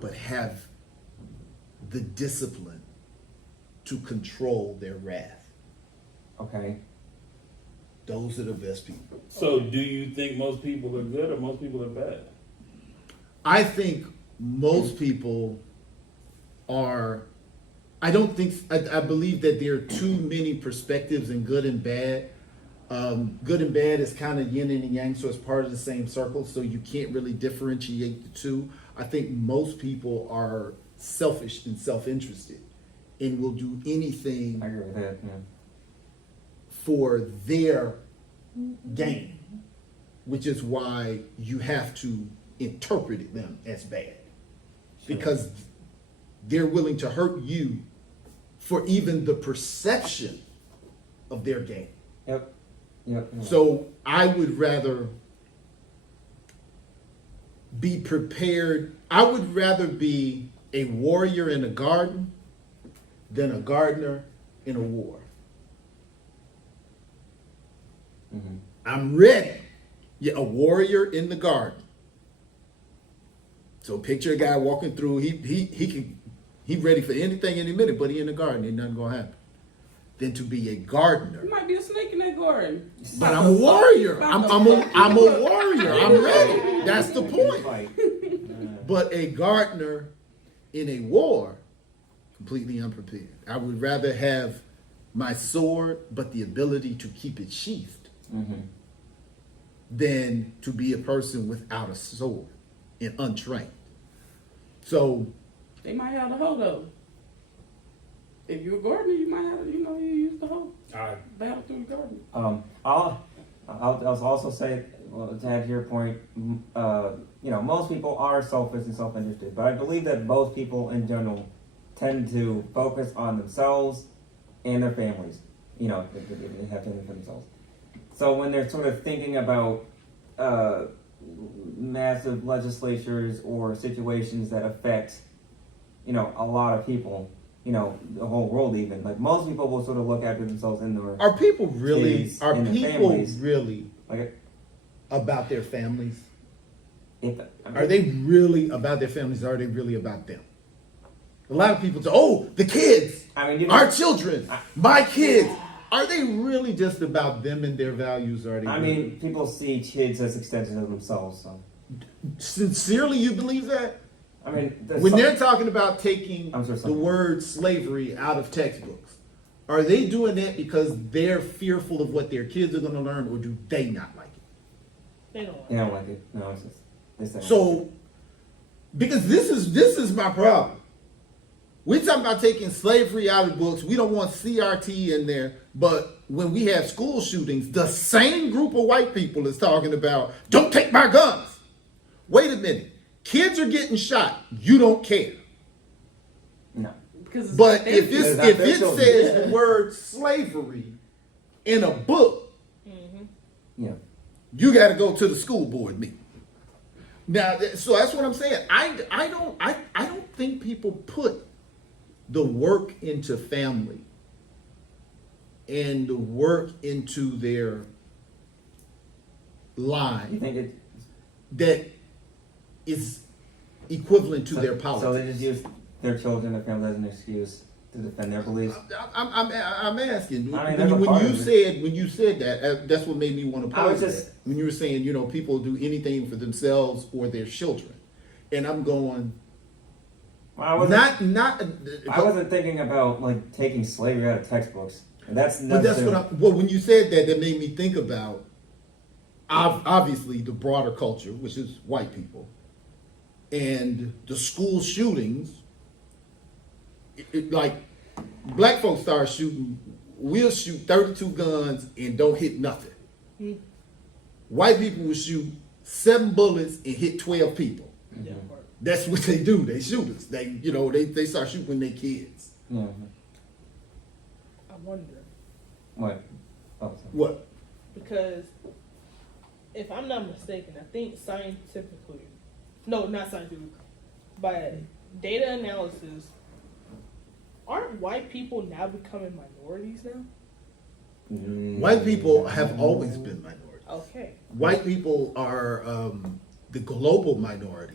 but have the discipline to control their wrath. Okay. Those are the best people. So, do you think most people are good or most people are bad? I think most people are. I don't think. I believe that there are too many perspectives in good and bad. Good and bad is kind of yin and yang, so it's part of the same circle. So you can't really differentiate the two. I think most people are selfish and self-interested, and will do anything I agree with that. Yeah. for their gain, which is why you have to interpret them as bad, because they're willing to hurt you for even the perception of their gain. Yep. Yep. So I would rather be prepared. I would rather be a warrior in a garden than a gardener in a war. Mm-hmm. I'm ready. Yeah, a warrior in the garden. So picture a guy walking through. He ready for anything any minute, but he in the garden. Ain't nothing gonna happen. Than to be a gardener. There might be a snake in that garden. But I'm a warrior. I'm a warrior. I'm ready. That's the point. Fight. But a gardener in a war, completely unprepared. I would rather have my sword, but the ability to keep it sheathed, Mm-hmm. than to be a person without a sword and untrained. So They might have the hoe though. If you're a gardener, you might have, you use the hoe. I Battle through the garden. I'll also say, well, to add to your point, most people are selfish and self-interested, but I believe that most people in general tend to focus on themselves and their families. They have to for themselves. So when they're sort of thinking about massive legislatures or situations that affect, a lot of people, the whole world even, like most people will sort of look after themselves and their are people really kids are and their people families. really Like, about their families? if, Are they really about their families? Or are they really about them? A lot of people say, "Oh, the kids, I mean, our children, my kids." Are they really just about them and their values? Or are they? I really- mean, people see kids as extensions of themselves. So, sincerely, you believe that? I mean, When they're talking about taking I'm sure the some- word slavery out of textbooks, are they doing that because they're fearful of what their kids are going to learn, or do they not like it? They don't like they don't like it. No, it's just they say. So, because this is my problem. We're talking about taking slavery out of books. We don't want CRT in there. But when we have school shootings, the same group of white people is talking about, don't take my guns. Wait a minute. Kids are getting shot. You don't care. no. Because it's But not if their it, It's not if their it children. says the word slavery in a book, Yeah. you got to go to the school board meeting. Now, so that's what I'm saying. I don't think people put the work into family and the work into their You line think it? that is equivalent to their So politics. they just use their children, their family as an excuse to defend their beliefs. I'm asking. I mean, there's a part when of it. you said that, that's what made me want to I was pose just- that. When you were saying, people do anything for themselves or their children, and I'm going, Well, I I wasn't thinking about like taking slavery out of textbooks. And that's But that's what necessarily- well, when you said that, that made me think about obviously the broader culture, which is white people, and the school shootings. Like black folks start shooting, we'll shoot 32 guns and don't hit nothing. White people will shoot 7 bullets and hit 12 people. Yeah, Mhm. part. That's what they do. They shoot us. They start shooting when they kids. Yeah. I wonder What? Oh, sorry. What? because if I'm not mistaken, I think scientifically, no, not scientifically, but data analysis, aren't white people now becoming minorities now? White people have always been minorities. Okay. White people are the global minority.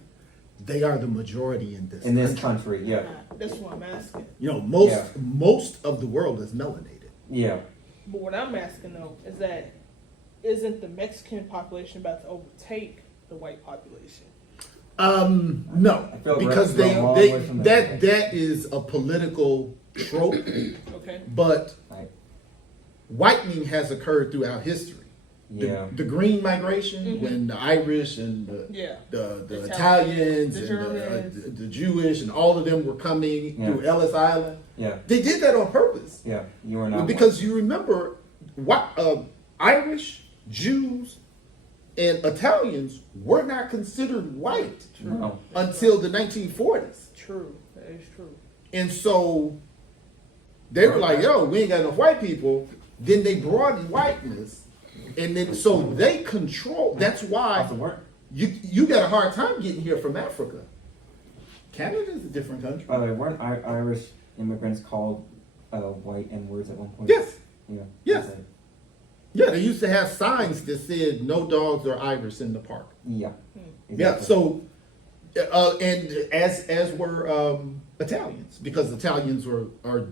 They are the majority in this. In this country. country, yeah, That's what I'm asking. Most of the world is melanated. yeah. But what I'm asking though is that isn't the Mexican population about to overtake the white population? No, I feel because we're a long way from that. that is a political trope, Okay. but Right. whitening has occurred throughout history. Yeah. The Green Migration, Mhm. when the Irish and Yeah. the Italians, Italians the and Germans. the Jewish and all of them were coming Yeah. through Ellis Island. Yeah. They did that on purpose. Yeah. You are not Because you remember, Irish, Jews, and Italians were not considered white white. No. until the 1940s. True. That is true. And so they were like, yo, we ain't got enough white people. Then they broadened whiteness. And then so they control. That's why Also work. you got a hard time getting here from Africa. Canada is a different country. By the way, weren't Irish immigrants called white N words at one point? Yes. Yeah. Yes. Yeah, they used to have signs that said no dogs or Irish in the park. Yeah. Yeah, Exactly. so and as were Italians, because Italians are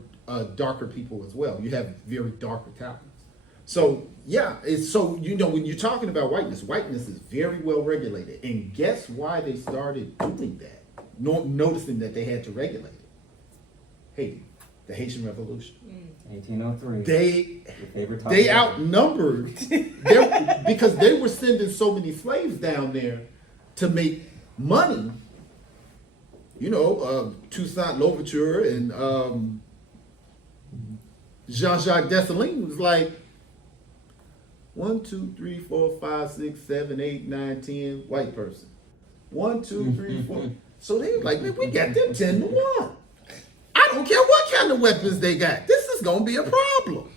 darker people as well. You have very dark Italians. So yeah, it's so when you're talking about whiteness is very well regulated. And guess why they started doing that? Noticing that they had to regulate it. Haiti. The Haitian Revolution. 1803. They Your favorite topic. they outnumbered because they were sending so many slaves down there to make money. You know, Toussaint Louverture and Jean-Jacques Dessalines was like 1, 2, 3, 4, 5, 6, 7, 8, 9, 10 white person. 1, 2, 3, 4. So they were like, man, we got them 10-1. I don't care what kind of weapons they got. This is gonna be a problem.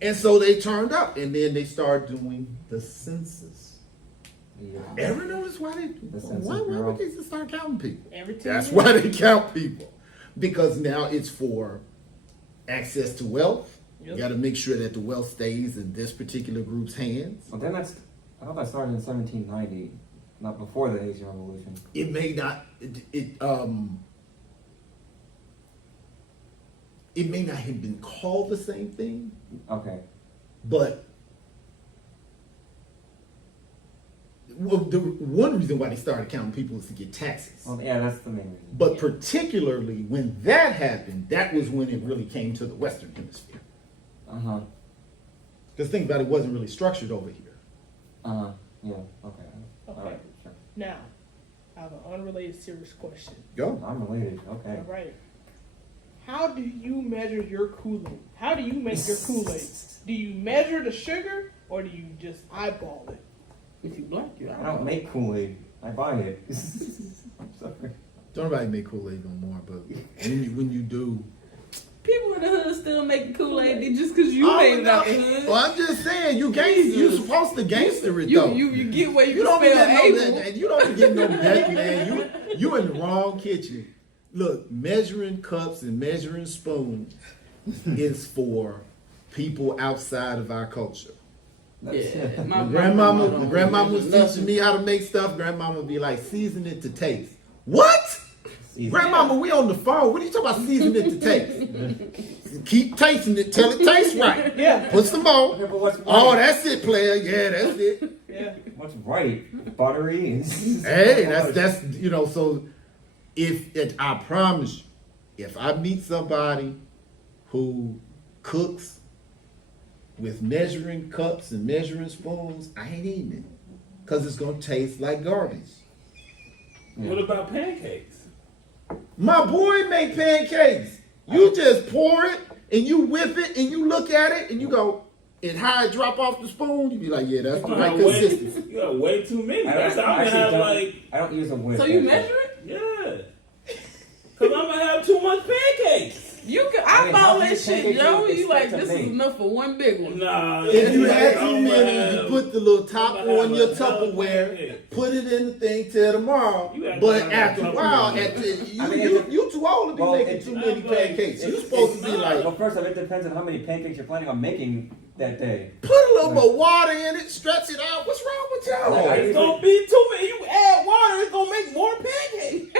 And so they turned up, and then they started doing the census. Yeah. Ever notice why they? Census Why Bureau. would they just start counting people? Every 10 That's years. why they count people, because now it's for access to wealth. You Yep. got to make sure that the wealth stays in this particular group's hands. Well, then I thought that started in 1790, not before the Haitian Revolution. It may not. It may not have been called the same thing, Okay. but well, the one reason why they started counting people is to get taxes. Well, yeah, that's the main reason. But particularly when that happened, that was when it really came to the Western Hemisphere. Uh-huh. Because think about it, wasn't really structured over here. Uh-huh. Yeah. Okay. Okay. All right. Sure. Now, I have an unrelated serious question. Go. I'm related. Okay. All right. How do you measure your Kool-Aid? How do you make your Kool-Aid? Do you measure the sugar or do you just eyeball it? If you black, you I don't make Kool-Aid. I buy it. I'm sorry. Don't nobody make Kool-Aid no more, but when you do, People in the hood still making Kool-Aid just because you Oh, made it no. out the hood. Well, I'm just saying, you supposed to gangster it You, though. you get where you, You can don't be spell getting no able. that. You don't be getting no that, man. You in the wrong kitchen. Look, measuring cups and measuring spoons is for people outside of our culture. That's Yeah, it. my Grandmama was nothing. teaching me how to make stuff. Grandmama would be like, season it to taste. What? Season. Grandmama, we on the phone. What are you talking about season it to taste? Keep tasting it till it tastes right. Yeah. Put some more. Okay, but what's right? Oh, that's it, player. Yeah, that's it. Yeah. What's right? Buttery. Hey, that's you know. So I promise you, if I meet somebody who cooks with measuring cups and measuring spoons, I ain't eating it because it's gonna taste like garbage. What about pancakes? My boy make pancakes. You just pour it and you whip it and you look at it and you go, and how it drop off the spoon, you be like, yeah, that's the You right got way- consistency. You got way too many. I That's how I'm actually gonna have don't- like, I don't use a whip. So you actually. measure it? yeah. Cause I'm gonna have too much pancakes. You can I mean, how eyeball many that shit, pancakes Joe. you You like, expect to this is make? enough for one big one. Nah. If you had I'm too gonna many, you have- put the little top I'm gonna on have your a ton of Tupperware, pancakes. put it in the thing till tomorrow. You gotta But have after a a while, Tupperware. you, I mean, you too old to be well, making it's- too many I'm like- pancakes. You're it's supposed to be not. like, Well, first off, it depends on how many pancakes you're planning on making that day. put a little more water in it, stretch it out. What's wrong with y'all? I- It's gonna be too many. You add water, it's gonna make more pancakes.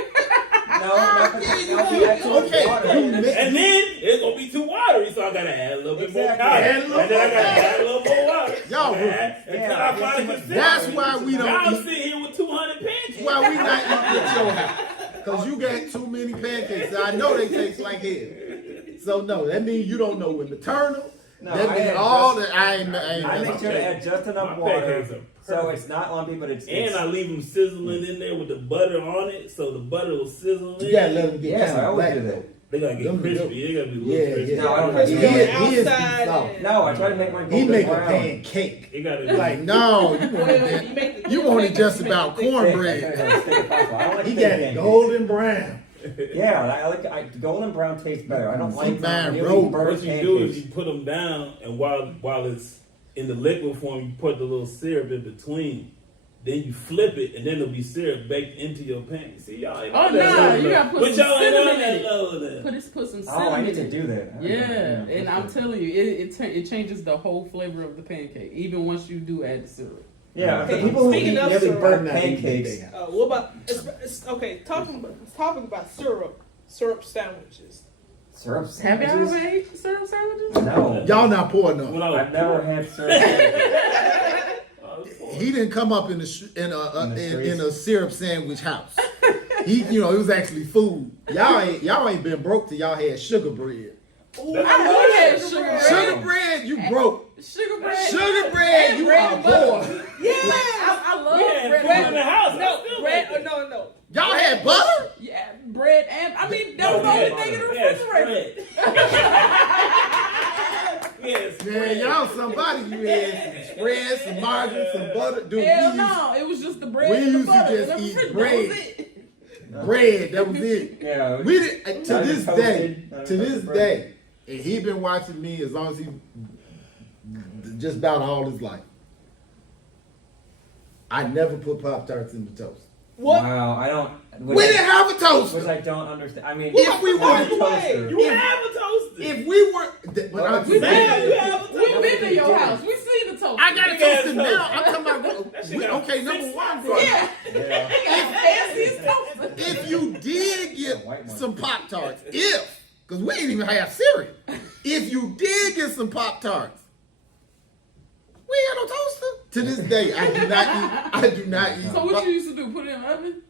No, not Okay, you And then it's gonna be too watery, so I gotta add a little bit more Exactly. water. Add a And little then I more gotta water. add a little more water. Y'all Until I find a consistency. That's why we Now don't I'm eat. sitting here with 200 pancakes. Why we not eating at your house? Because you got too many pancakes. I know they taste like hell. So no, that means you don't know when to turn them. No, that I means add all just- that I ain't I make messing sure with to that. add just enough My water, pancakes are so perfect. it's not lumpy, but it's And I leave them sizzling in there with the butter on it, so the butter will sizzle in. You gotta let them get Yes, kind I of always black do though. that. They gotta get Them- crispy. They gotta be a little Yeah, crispy. yeah. No, I don't Crispy have He on to. the is outside soft. and- No, I try to make mine He golden make a brown. pancake. It gotta be Like no, you want Well, it. you make the You want it pancakes, just you make about the thick- cornbread. I don't like He thick got it pancakes. golden brown. Yeah, I like golden brown tastes better. I don't like Man, really roll. burnt What you do is pancakes. you put them down, and while it's in the liquid form, you put the little syrup in between. Then you flip it, and then it'll be syrup baked into your pan. See, y'all ain't Oh, on that nah, level. you gotta put But some y'all ain't on cinnamon in that it. level then. Put some Oh, I cinnamon need to in do it. that. Yeah, and I'm telling you, it changes the whole flavor of the pancake, even once you do add the syrup. Yeah, Okay, for people who speaking eat of really syrup, burnt I'm not eating pancakes, that. What about okay? Talking about syrup sandwiches. syrup Have y'all sandwiches? ever ate syrup sandwiches? No. Y'all not poor enough. When I was I've never had syrup sandwiches. He didn't come up in a the in streets? a syrup sandwich house. it was actually food. Y'all ain't been broke till y'all had sugar bread. Ooh, I know had sugar bread. bread. Sugar bread, you broke. Sugar bread. Sugar bread, you bread are and butter. poor. Yeah, I love We had bread. food in the house. No, I still bread. make it. No. Y'all had butter? Yeah, bread and I mean that was the only thing in the Yeah, refrigerator. Yes, Man, y'all somebody. You had some spread, some margarine, some butter. Dude, Hell no, it was just the bread we and the used to butter. just in the eat refrigerator. bread. That was it. bread. That was it. Yeah. We did to Not this even day. toasted, not To even this toasted bread. day, and he been watching me as long as he just about all his life. I never put Pop-Tarts in the toast. What? Wow, I don't. We didn't have a Which toaster. I don't understand. I mean, If we I'm were- a toaster. You have a toaster. If we were, but I'm We just Now saying, you have a toaster. We've been to your house. We seen the toaster. I got a Big ass toaster now. toaster. I'm talking about. That shit got Okay, number 6 one, slots. Yeah. Yeah. He got fanciest toaster. if you did get white one. some Pop Tarts, because we didn't even have cereal, if you did get some Pop Tarts, we ain't had no toaster. To this day, I do not eat. So what you used to do? Put it in the oven?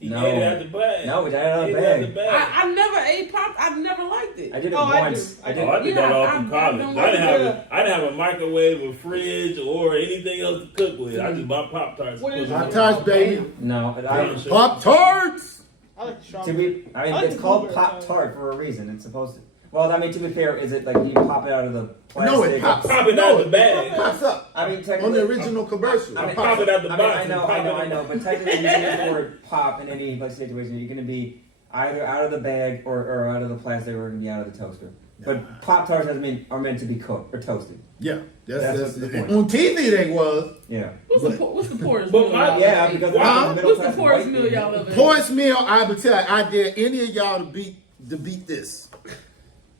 He No. ate it out the bag. No, we ate it out of He the ate it out bag. the bag. I never ate pop. I never liked it. I did it Oh, I once. do. I Oh, did. I did Yeah, that all I through don't college. like I didn't have a microwave, a fridge, or anything else to cook with. I just bought Pop Tarts. What is Pop Tarts, baby. No, I, Pop Tarts. I like to strawberry. be, I mean, I like it's the called blueberry Pop Tart for a reason. It's supposed to. Well, I mean, to be fair, is it like you pop it out of the plastic? No, it pops. Pop it No, out the bag. It pops up I mean, on technically, the original commercial. I mean, Pop it out the I mean, box. I know, and pop it I in. know, but technically, you use the word pop in any like situation. You're going to be either out of the bag or out of the plastic, or going to be out of the toaster. But Pop Tarts are meant to be cooked or toasted. Yeah, That's that's the point. on TV. They was Yeah. What's the poorest But meal? my- y'all Yeah, ever ate? because Huh? I'm a What's the middle-class poorest white meal dude. y'all ever ate? poorest meal. I would tell. I dare any of y'all to beat this.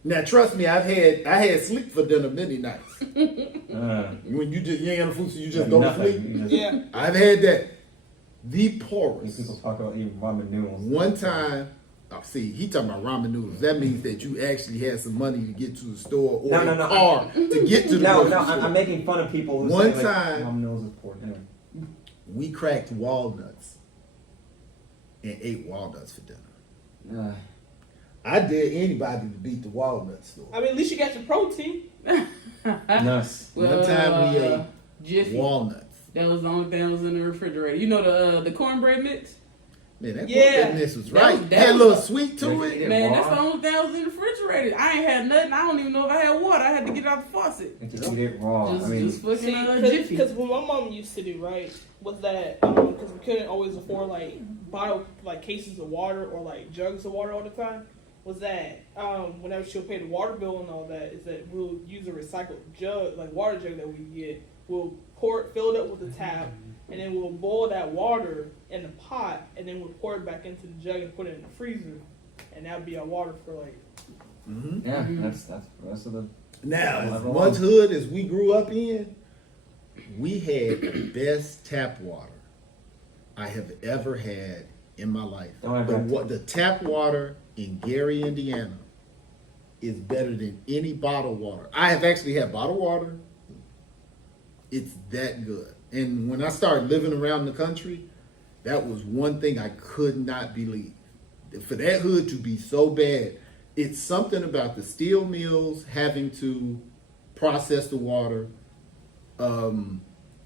Now trust me, I had sleep for dinner many nights. When you ain't got no food, so you just go to nothing. sleep. You just- Yeah. I've had that. The These poorest. people talk about eating ramen noodles. One time, see, he talking about ramen noodles. That means that you actually had some money to get to the store or No, no, a no. car to get to the No, grocery no, store. I'm making fun of people who One say like, time- ramen noodles is poor. Anyway. We cracked walnuts and ate walnuts for dinner. I dare anybody to beat the walnut store. I mean, at least you got your protein. Nice. One time we ate Jiffy. walnuts. That was the only thing that was in the refrigerator. You know the cornbread mix? Man, that Yeah. this was That right. was- that had a was- little sweet to Like, it. Yeah, Man, that's raw. the only thing that was in the refrigerator. I ain't had nothing. I don't even know if I had water. I had to get it out the faucet. And just eat it raw. Just, I mean, just fucking Jiffy. Because what my mom used to do, right, was that because we couldn't always afford like bottle like cases of water or like jugs of water all the time, was that whenever she'll pay the water bill and all that, is that we'll use a recycled jug, like water jug that we get. We'll fill it up with the tap, and then we'll boil that water in the pot, and then we'll pour it back into the jug and put it in the freezer, and that'd be our water for like. yeah, that's the rest of the. Now, as Level much one. hood as we grew up in, we had the best tap water I have ever had in my life. Don't have that. The tap water in Gary, Indiana is better than any bottled water. I have actually had bottled water. It's that good. And when I started living around the country, that was one thing I could not believe. For that hood to be so bad, it's something about the steel mills having to process the water.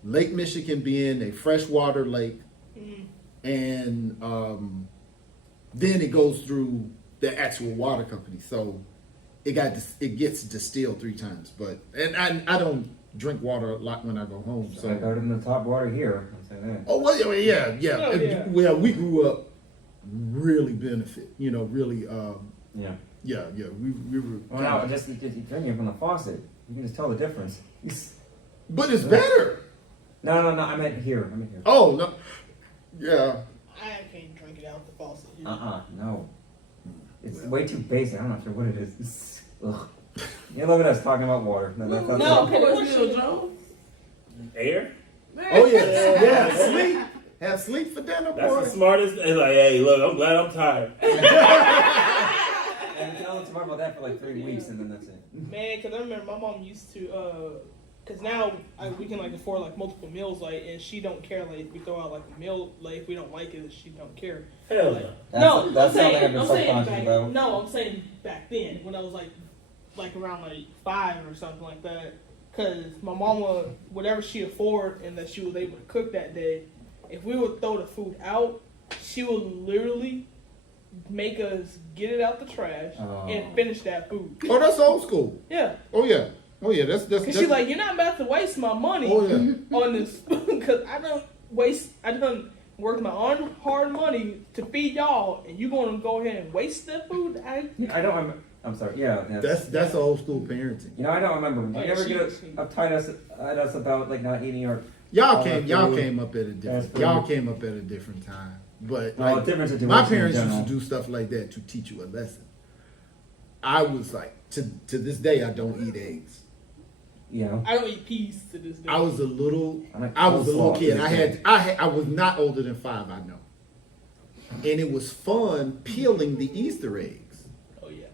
Lake Michigan being a freshwater lake, and then it goes through the actual water company. So it gets distilled 3 times. But I don't drink water a lot when I go home. So I got it in the top water here. I'll say that. Oh well, yeah. Oh, yeah. Well, we grew up really benefit. Really. Yeah. Yeah. We were. Well, now just drinking from the faucet, you can just tell the difference. But it's better. No. I meant here. Oh no. Yeah. I can't drink it out the faucet. No. It's way too basic. I'm not sure what it is. Ugh. Yeah, look at us talking about water. That's No, Of course, meal, Joe. Air? Oh yeah. Sleep. Have sleep for dinner, That's boy. the smartest. It's like, hey, look, I'm glad I'm tired. And you can only talk about that for like 3 weeks, and then that's it. Man, because I remember my mom used to Cause now we can like afford like multiple meals, like, and she don't care like if we throw out like a meal, like if we don't like it, she don't care. Hell Like, no. That's I'm something I've saying, been I'm saying subconscious back, about. no, I'm saying back then when I was like around like 5 or something like that. Cause my mama, whatever she afford and that she was able to cook that day, if we would throw the food out, she would literally make us get it out the trash and finish that food. Oh, that's old school. Yeah, Oh yeah. Oh yeah. That's cause she's like, you're not about to waste my money Oh yeah. on this because I done worked my own hard money to feed y'all, and you gonna go ahead and waste that food? I don't remember. I'm sorry. Yeah. That's old school parenting. You know, I don't remember. Did Oh, you yeah, ever she- get uptight at us about like not eating or? Y'all Oh, came that's up at a That's different pretty- y'all came up at a different time. But Well, like, different situation my in parents used general. to do stuff like that to teach you a lesson. I was like to this day I don't eat eggs. Yeah. I don't eat peas to this day. I was a little I like I was a little coleslaw kid. to I this had I was not older than 5, I know. And it was fun peeling the Easter eggs. Oh yeah.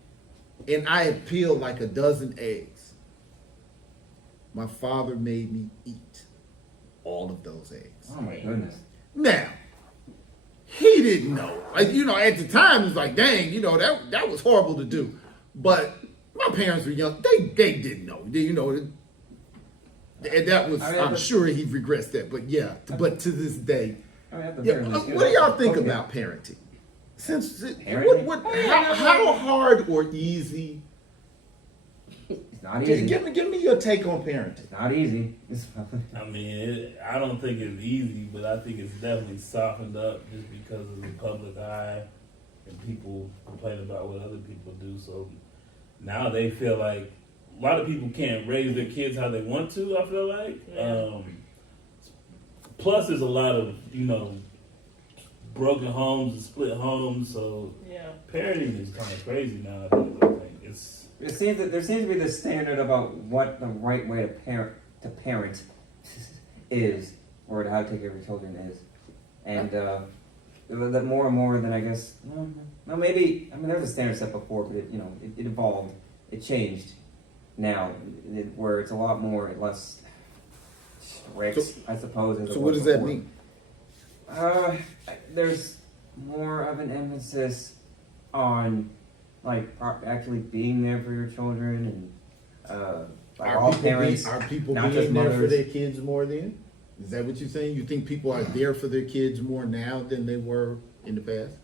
And I had peeled like a dozen eggs. My father made me eat all of those eggs. Oh my goodness. Now, he didn't know. Like, you know, at the time, it was like, dang, you know, that was horrible to do. But my parents were young. They didn't know. You know, and that was, I'm sure he regrets that. But yeah, but to this day. I mean, at the Yeah, very least, what do y'all think okay. about parenting? Parenting? How hard or easy? It's not easy. Give me your take on parenting. It's not easy. I mean, I don't think it's easy, but I think it's definitely softened up just because of the public eye and people complain about what other people do. So now they feel like a lot of people can't raise their kids how they want to, I feel like. Yeah. Plus, there's a lot of, broken homes and split homes. So Yeah. parenting is kind of crazy nowadays, I think. It seems that there seems to be this standard about what the right way to parent is, or how to take care of your children is, and that more and more than I guess. Well, maybe I mean there's a standard set before, but it evolved, it changed. Now, where it's a lot more less strict, I suppose. As So it what was does that before. mean? There's more of an emphasis on like actually being there for your children and like all parents. Are people not being just there for mothers. their kids more then? Is that what you're saying? You think people are there for their kids more now than they were in the past?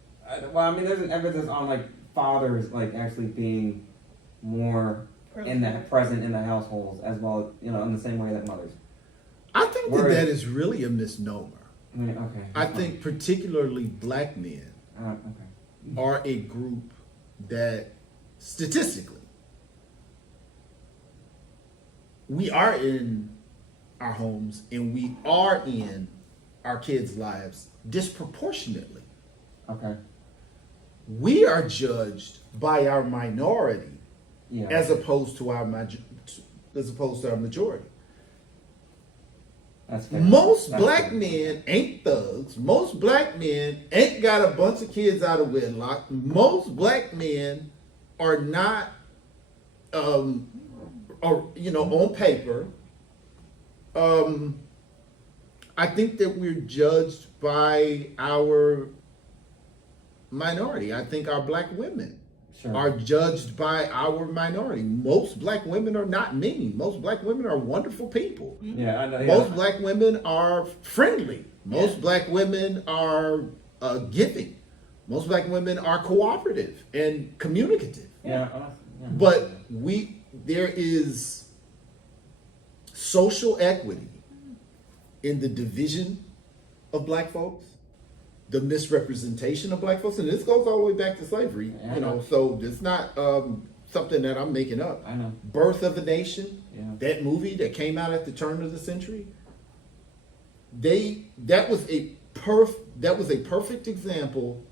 Well, I mean, there's an emphasis on like fathers like actually being more present in the households as well, in the same way that mothers. I think Whereas- that is really a misnomer. I mean, okay. I think particularly black men Okay. are a group that statistically we are in our homes and we are in our kids' lives disproportionately. Okay. We are judged by our minority Yeah. as opposed to our majority. That's fair. Most That's black fair. men ain't thugs. Most black men ain't got a bunch of kids out of wedlock. Most black men are not, on paper. I think that we're judged by our minority. I think our black women Sure. are judged by our minority. Most black women are not mean. Most black women are wonderful people. Yeah, I know. Yeah. Most black women are friendly. Most black women are giving. Most black women are cooperative and communicative. Yeah. But there is social equity in the division of black folks, the misrepresentation of black folks, and this goes all the way back to slavery. Yeah. So it's not something that I'm making up. I know. Birth of a Nation, Yeah. that movie that came out at the turn of the century, that was a perfect example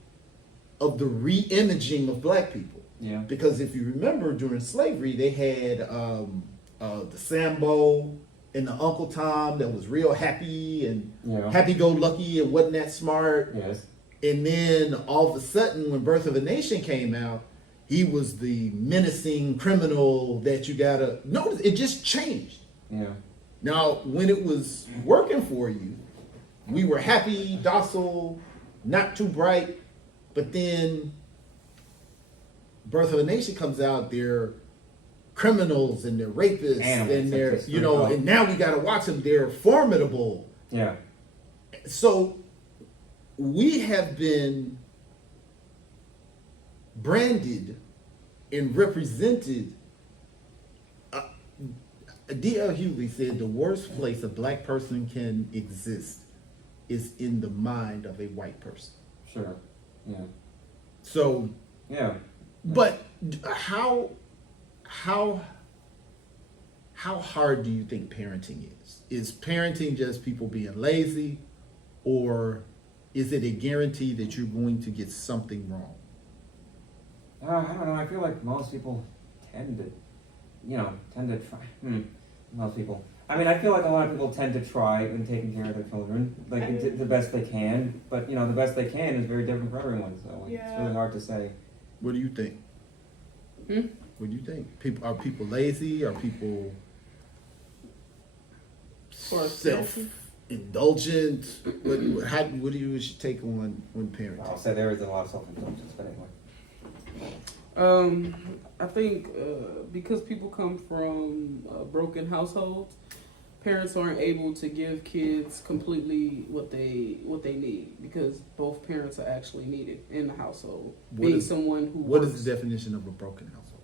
of the re-imaging of black people. Yeah. Because if you remember, during slavery, they had the Sambo and the Uncle Tom that was real happy and Yeah. happy-go-lucky and wasn't that smart. Yes. And then all of a sudden, when Birth of a Nation came out, he was the menacing criminal that you gotta notice. It just changed. Yeah. Now, when it was working for you, we were happy, docile, not too bright, but then Birth of a Nation comes out, they're criminals and they're rapists Animals, and they're, that's you know, true. and now we got to watch them. They're formidable. Yeah. So we have been branded and represented. D.L. Hughley said the worst place a black person can exist is in the mind of a white person. Sure. Yeah. So, Yeah. but how hard do you think parenting is? Is parenting just people being lazy, or is it a guarantee that you're going to get something wrong? I don't know. I feel like most people tend to try. Most people. I mean, I feel like a lot of people tend to try in taking care of their children, like the best they can. But the best they can is very different for everyone. So it's Yeah. really hard to say. What do you think? What do you think? Are people lazy? Are people Or self-indulgent? What do you take on parenting? I'll say there is a lot of self-indulgence, but anyway. I think because people come from broken households, parents aren't able to give kids completely what they need because both parents are actually needed in the household. What is the definition of a broken household?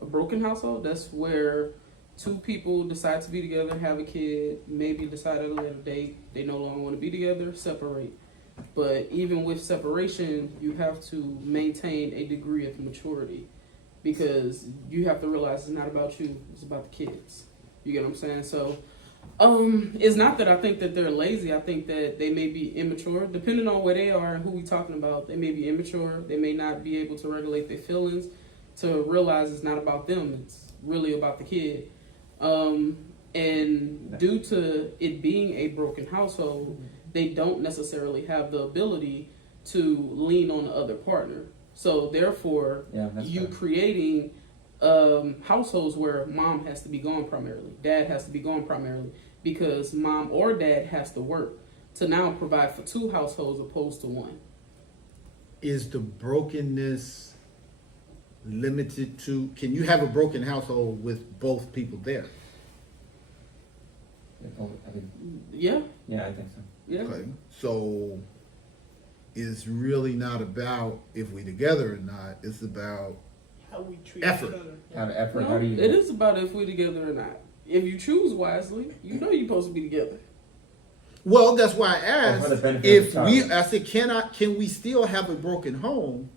A broken household, that's where two people decide to be together, have a kid, maybe decide at a later date they no longer want to be together, separate. But even with separation, you have to maintain a degree of maturity because you have to realize it's not about you, it's about the kids. You get what I'm saying? So it's not that I think that they're lazy. I think that they may be immature. Depending on where they are and who we talking about, they may be immature. They may not be able to regulate their feelings to realize it's not about them. It's really about the kid. And due to it being a broken household, they don't necessarily have the ability to lean on the other partner. So therefore, you creating households where mom has to be gone primarily, dad has to be gone primarily, because mom or dad has to work to now provide for two households opposed to one. Is the brokenness limited to, can you have a broken household with both people there? Yeah. Yeah, I think so. Yeah. Okay. So it's really not about if we together or not. It's about How we treat Effort. each other. How to effort? No, How do you? it is about if we together or not. If you choose wisely, you know you're supposed to be together. Well, that's why I asked for the benefit of if the we. child. I said, can we still have a broken home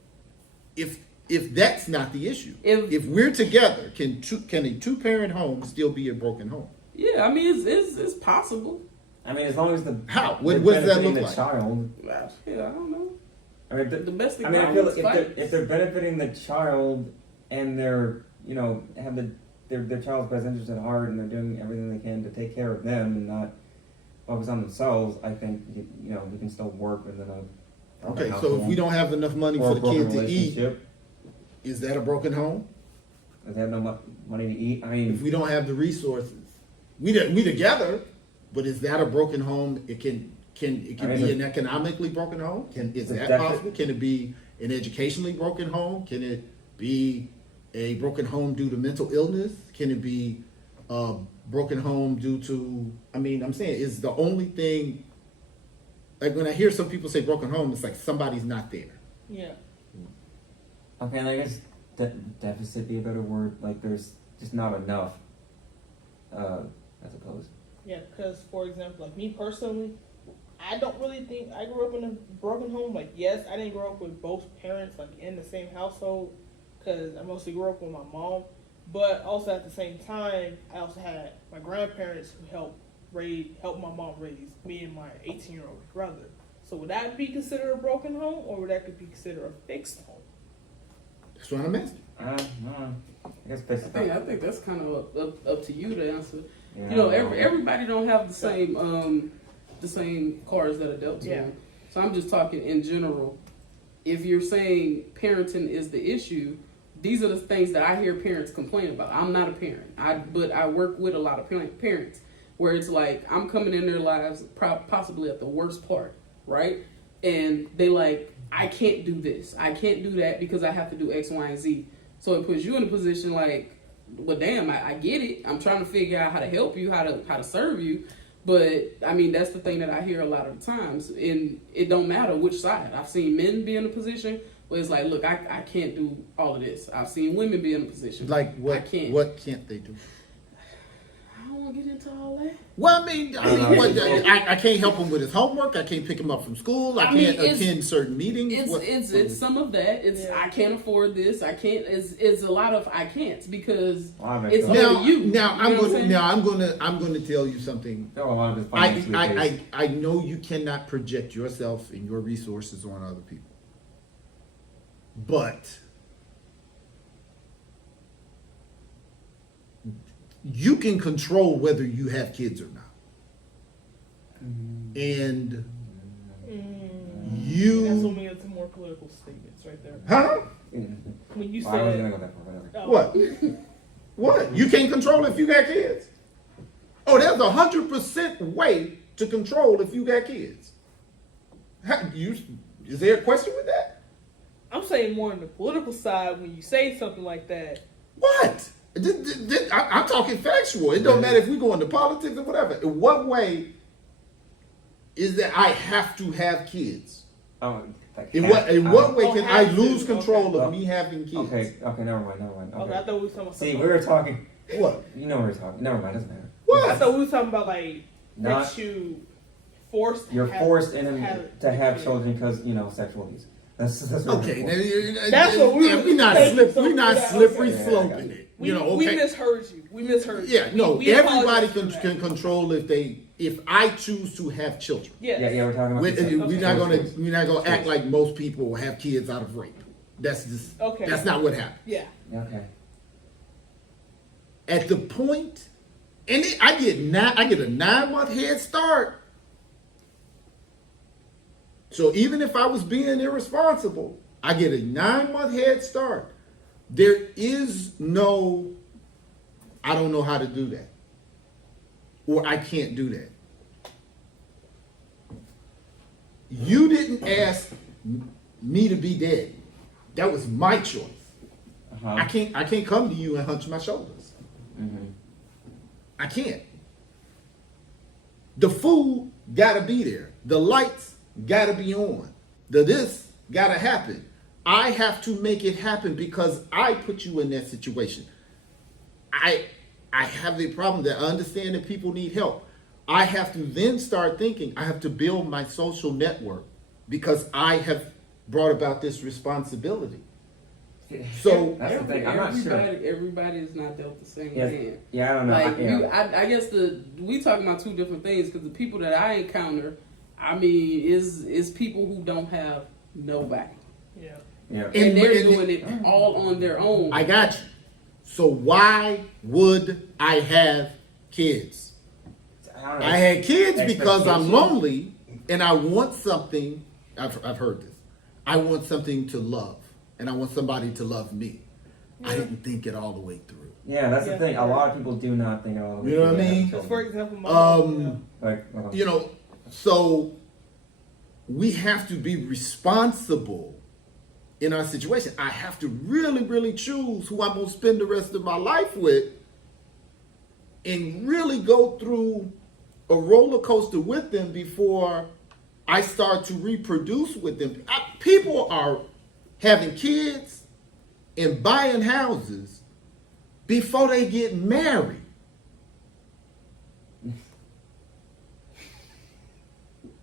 if that's not the issue? If we're together, can a 2-parent home still be a broken home? Yeah, I mean it's possible. I mean, as long as the How? they're What does that benefiting look the like? child. Yeah, I don't know. I mean, The best thing I feel is like if they're benefiting the child and they're have their child's best interest at heart and they're doing everything they can to take care of them and not focus on themselves, I think we can still work within a Okay, house so if home. we don't have enough money Or for a the kid broken to eat, relationship, is that a broken home? if they have no money to eat, I mean, If we don't have the resources, we together, but is that a broken home? It can be an economically broken home. Is that possible? Can it be an educationally broken home? Can it be a broken home due to mental illness? Can it be a broken home due to? I mean, I'm saying is the only thing. Like when I hear some people say broken home, it's like somebody's not there. Yeah. okay, and I guess deficit be a better word. Like there's just not enough. I suppose. Yeah, because for example, like me personally, I don't really think I grew up in a broken home. Like, yes, I didn't grow up with both parents like in the same household because I mostly grew up with my mom. But also at the same time, I also had my grandparents who helped my mom raise me and my 18-year-old brother. So would that be considered a broken home, or would that be considered a fixed home? That's what I'm asking. I guess basically. I think that's kind of up to you to answer. Yeah. Everybody don't have the same cards that are dealt to them. So I'm just talking in general. If you're saying parenting is the issue, these are the things that I hear parents complain about. I'm not a parent, but I work with a lot of parents. where it's like I'm coming in their lives possibly at the worst part, right? And they like, I can't do this, I can't do that because I have to do X, Y, and Z. So it puts you in a position like, well, damn, I get it. I'm trying to figure out how to help you, how to serve you. But I mean, that's the thing that I hear a lot of the times, and it don't matter which side. I've seen men be in a position where it's like, look, I can't do all of this. I've seen women be in a position Like what? I can't. What can't they do? I don't want to get into all that. Well, I mean, I can't help him with his homework. I can't pick him up from school. I mean, can't attend certain meetings. It's some of that. It's Yeah. I can't afford this. I can't. It's a lot of I can't because A lot of it's it up now, to you. now You know what I'm saying? I'm going to tell you something. a lot of it's financially based. I know you cannot project yourself and your resources on other people, but you can control whether you have kids or not, and That's you, what means it's more political statements right there. huh? When you Well, I wasn't said, gonna go that far, whatever. oh, What? What? You can't control if you got kids? Oh, there's 100% way to control if you got kids. Is there a question with that? I'm saying more on the political side when you say something like that. What? I'm talking factual. It don't matter if we go into politics or whatever. In what way is that I have to have kids? Oh, like In what way Oh, can I have to. lose control Okay. of me having kids? Okay, never mind. Okay, I thought we were talking about See, something we were else. talking. What? You know we were talking. Never mind, doesn't matter. I What? thought we were talking about like Not that you forced. you're have- forced to have kids. children because sexual abuse. That's what Okay, we're for. That's what we- we're not thank you so we're not much. slippery Okay. sloping it. We, Okay. we misheard you. We misheard you. Yeah, no, We everybody apologize for can, that. can control if I choose to have children. Yes. Yeah, we're talking about. We're not gonna act like most people have kids out of rape. That's just Okay. that's not what happened. Yeah. Okay. At the point, and I get a 9-month head start. So even if I was being irresponsible, I get a 9-month head start. There is no, I don't know how to do that, or I can't do that. You didn't ask me to be dead. That was my choice. Uh-huh. I can't come to you and hunch my shoulders. Mm-hmm. I can't. The food gotta be there. The lights gotta be on. The this gotta happen. I have to make it happen because I put you in that situation. I have the problem that I understand that people need help. I have to then start thinking I have to build my social network because I have brought about this responsibility. So That's the thing. I'm not sure. Everybody is not dealt the same Yes. hand. Yeah, I don't know. Like I guess we talking about two different things because the people that I encounter, I mean, is people who don't have nobody, Yeah. Yeah. and they're And- doing it all on their own. I got you. So why would I have kids? I don't know. I had kids because I'm Expectations. lonely and I want something. I've heard this. I want something to love and I want somebody to love me. I didn't think it all the way through. Yeah, that's Yeah. the thing. A lot of people do not think all the way You know what I through mean? that. Because for example, my mom, Like, You know, so we have to be responsible in our situation. I have to really, really choose who I'm going to spend the rest of my life with and really go through a roller coaster with them before I start to reproduce with them. People are having kids and buying houses before they get married.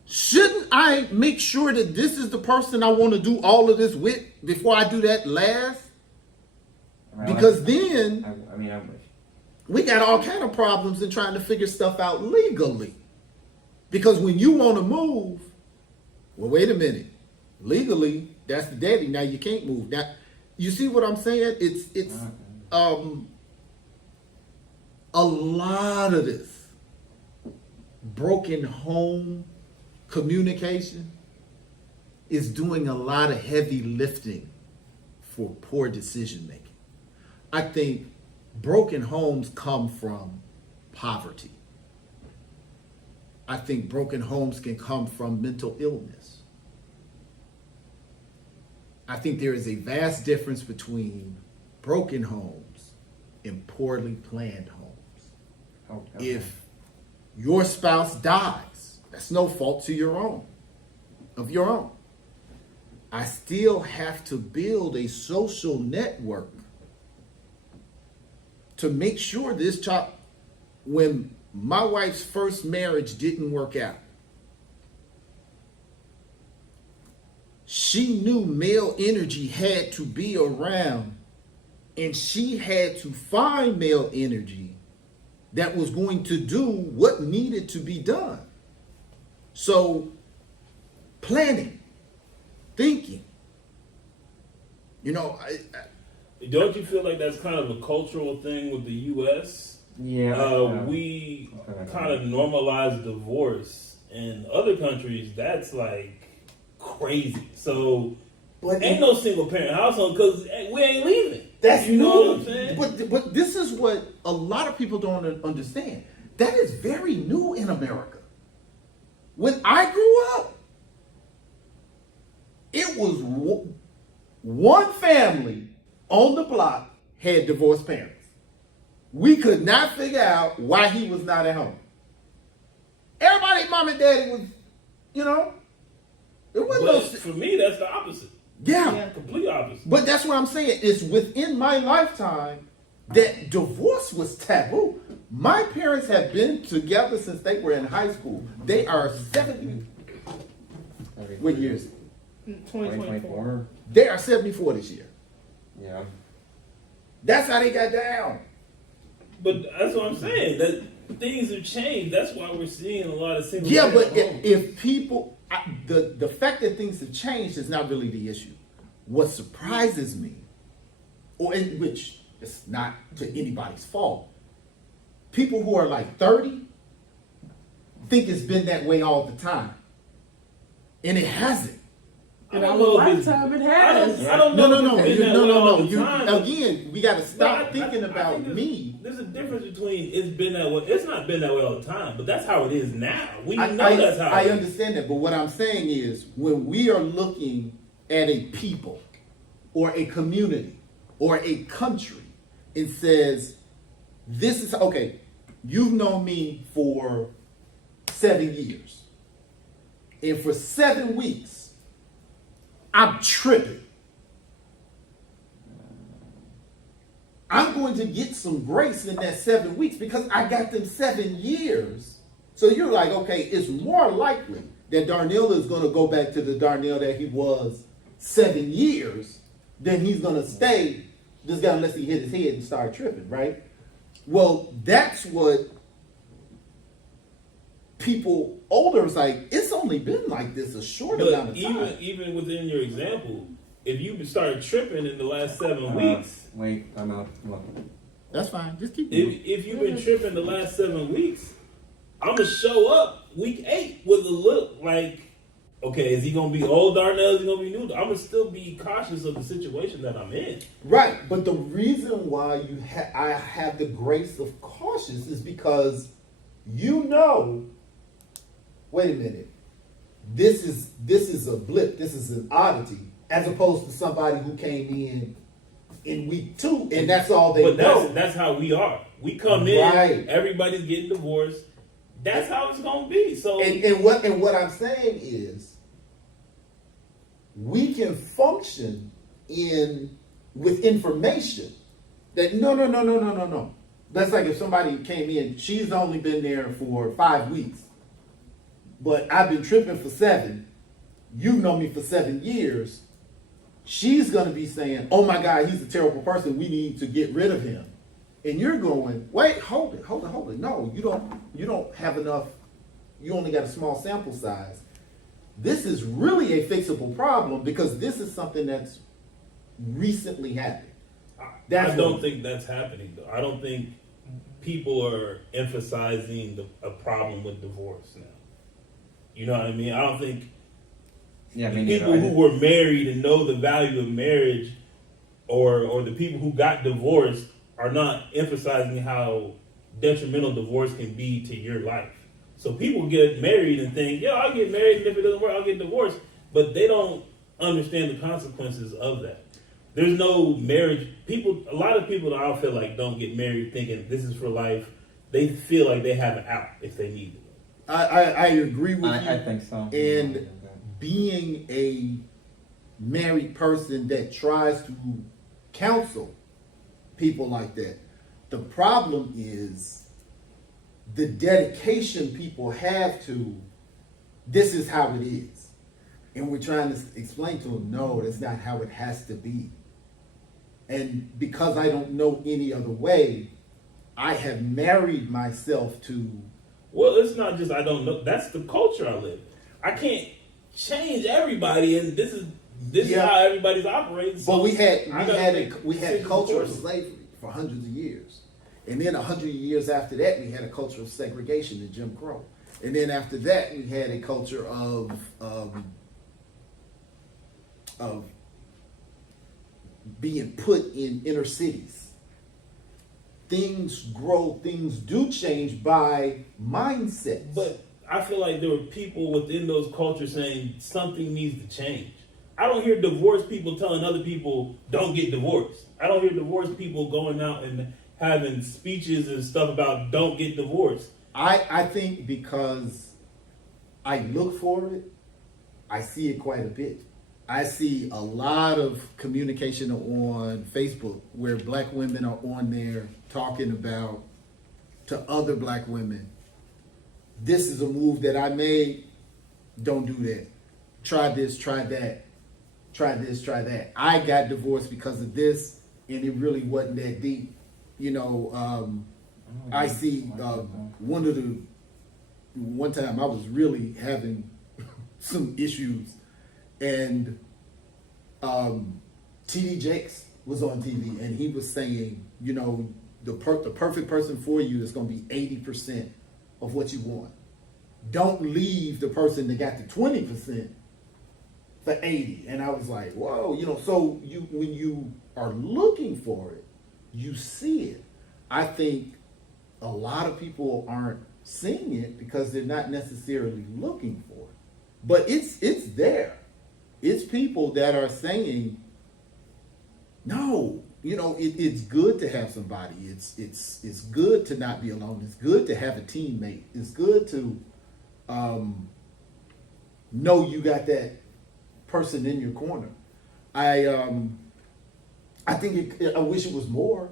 Shouldn't I make sure that this is the person I want to do all of this with before I do that last? Because then I mean, I wish. we got all kind of problems in trying to figure stuff out legally. Because when you want to move, well, wait a minute. Legally, that's the daddy. Now you can't move. Now, you see what I'm saying? It's a lot of this broken home communication is doing a lot of heavy lifting for poor decision making. I think broken homes come from poverty. I think broken homes can come from mental illness. I think there is a vast difference between broken homes and poorly planned homes. Oh, okay. If your spouse dies, that's no fault to your own, of your own. I still have to build a social network to make sure this child, when my wife's first marriage didn't work out, she knew male energy had to be around, and she had to find male energy that was going to do what needed to be done. So, planning, thinking. You know, Don't you feel like that's kind of a cultural thing with the U.S.? Yeah. We kind of normalize divorce. In other countries, that's like crazy. So, but ain't no single parent household because we ain't leaving. that's You know new. what I'm saying? But this is what a lot of people don't understand. That is very new in America. When I grew up, it was one family on the block had divorced parents. We could not figure out why he was not at home. Everybody, mom and daddy was, you know, it wasn't But no. for me, that's the opposite. Yeah. Complete opposite. But that's what I'm saying. It's within my lifetime that divorce was taboo. My parents have been together since they were in high school. They are 70. What years? 2024. They are 74 this year. Yeah. That's how they got down. But that's what I'm saying. That things have changed. That's why we're seeing a lot of single. Yeah, but parent homes. if people, the fact that things have changed is not really the issue. What surprises me, or in which it's not to anybody's fault, people who are like 30 think it's been that way all the time, and it hasn't. I In don't our know if it's- lifetime, it has. I don't know. No. if it's been that way all the You, time. again, we got to But stop I thinking think about there's- me. There's a difference between it's been that way. It's not been that way all the time, but that's how it is now. We know that's how. I it is. understand that, but what I'm saying is when we are looking at a people or a community or a country, it says, this is, okay, you've known me for 7 years. And for 7 weeks, I'm tripping. I'm going to get some grace in that 7 weeks because I got them 7 years. So you're like, okay, it's more likely that Darnell is going to go back to the Darnell that he was 7 years than he's going to stay this guy unless he hit his head and start tripping, right? Well, that's what people older is like, it's only been like this a short amount But of time. even within your example, if you started tripping in the last 7 weeks, Wait, I'm out. Look. That's fine. Just keep going. if you've been tripping the last 7 weeks, I'm gonna show up week 8 with a look like, okay, is he gonna be old Darnell? Is he gonna be new? I'm gonna still be cautious of the situation that I'm in. Right, but the reason why I have the grace of cautious is because you know, wait a minute, this is a blip, this is an oddity, as opposed to somebody who came in week 2 and that's all they But know. that's how we are. We come in, Right. everybody's getting divorced. That's how it's gonna be. So And what I'm saying is, we can function with information that no. That's like if somebody came in, she's only been there for 5 weeks, but I've been tripping for 7. You've known me for 7 years. She's gonna be saying, "Oh my God, he's a terrible person. We need to get rid of him." And you're going, "Wait, hold it. No, you don't have enough. You only got a small sample size. This is really a fixable problem because this is something that's recently happened." I don't think that's happening though. I don't think people are emphasizing a problem with divorce now. You know what I mean? I don't think Yeah, I the mean, people who were married and know the value of marriage, or the people who got divorced, are not emphasizing how detrimental divorce can be to your life. So people get married and think, yeah, I'll get married, and if it doesn't work, I'll get divorced. But they don't understand the consequences of that. There's no marriage. A lot of people that I feel like don't get married thinking this is for life. They feel like they have an out if they need it. I agree with you. I think so. And being a married person that tries to counsel people like that, the problem is the dedication people have to this is how it is. And we're trying to explain to them, no, that's not how it has to be. And because I don't know any other way, I have married myself to. Well, it's not just I don't know. That's the culture I live in. I can't change everybody, and this is how everybody's operating. So But we had decisions culture of for it. slavery for hundreds of years, and then 100 years after that, we had a culture of segregation in Jim Crow, and then after that, we had a culture of being put in inner cities. Things grow, things do change by mindsets. But I feel like there were people within those cultures saying something needs to change. I don't hear divorced people telling other people don't get divorced. I don't hear divorced people going out and having speeches and stuff about don't get divorced. I think because I look for it, I see it quite a bit. I see a lot of communication on Facebook where black women are on there talking about to other black women, this is a move that I made, don't do that. Try this, try that. Try this, try that. I got divorced because of this, and it really wasn't that deep. I see one time I was really having some issues, and T.D. Jakes was on TV, and he was saying, the perfect person for you is going to be 80% of what you want. Don't leave the person that got the 20% for 80. And I was like, whoa, so when you are looking for it, you see it. I think a lot of people aren't seeing it because they're not necessarily looking for it. But it's there. It's people that are saying, no, it's good to have somebody. It's good to not be alone. It's good to have a teammate. It's good to know you got that person in your corner. I think I wish it was more.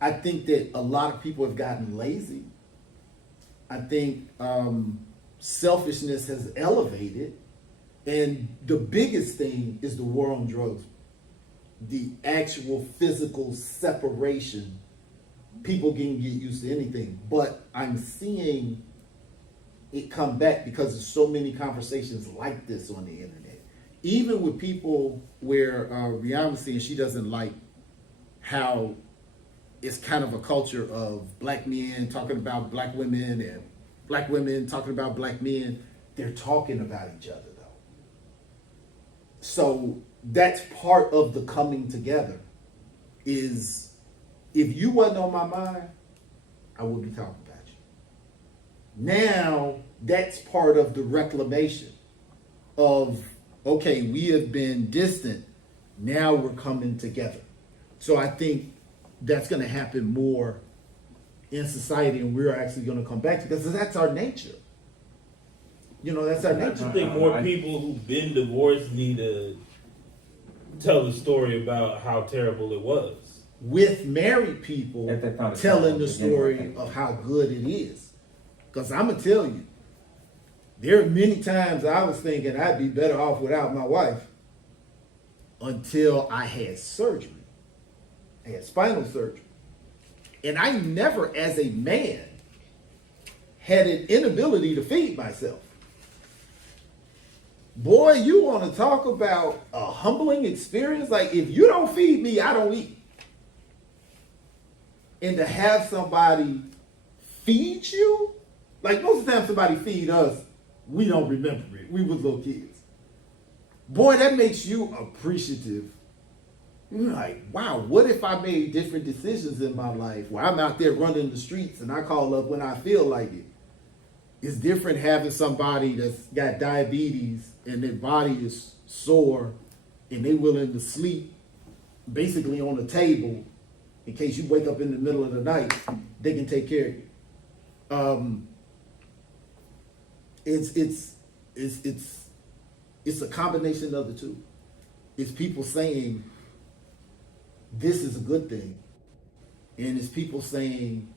I think that a lot of people have gotten lazy. I think selfishness has elevated. And the biggest thing is the war on drugs. The actual physical separation. People can get used to anything. But I'm seeing it come back because there's so many conversations like this on the internet. Even with people where Rihanna was saying she doesn't like how it's kind of a culture of black men talking about black women and black women talking about black men. They're talking about each other, though. So that's part of the coming together is if you wasn't on my mind, I would be talking about you. Now, that's part of the reclamation of, okay, we have been distant. Now we're coming together. So I think that's going to happen more in society, and we're actually going to come back to because that's our nature. That's our I nature. just think more people who've been divorced need to tell the story about how terrible it was. With married people If they found it telling the terrible to begin story with. of how good it is. Because I'm going to tell you, there are many times I was thinking I'd be better off without my wife until I had surgery. I had spinal surgery. And I never, as a man, had an inability to feed myself. Boy, you want to talk about a humbling experience? Like, if you don't feed me, I don't eat. And to have somebody feed you, like most of the time somebody feed us, we don't remember it. We was little kids. Boy, that makes you appreciative. You're like, wow, what if I made different decisions in my life where I'm out there running the streets and I call up when I feel like it? It's different having somebody that's got diabetes and their body is sore and they willing to sleep basically on the table in case you wake up in the middle of the night. They can take care of you. It's a combination of the two. It's people saying this is a good thing, and it's people saying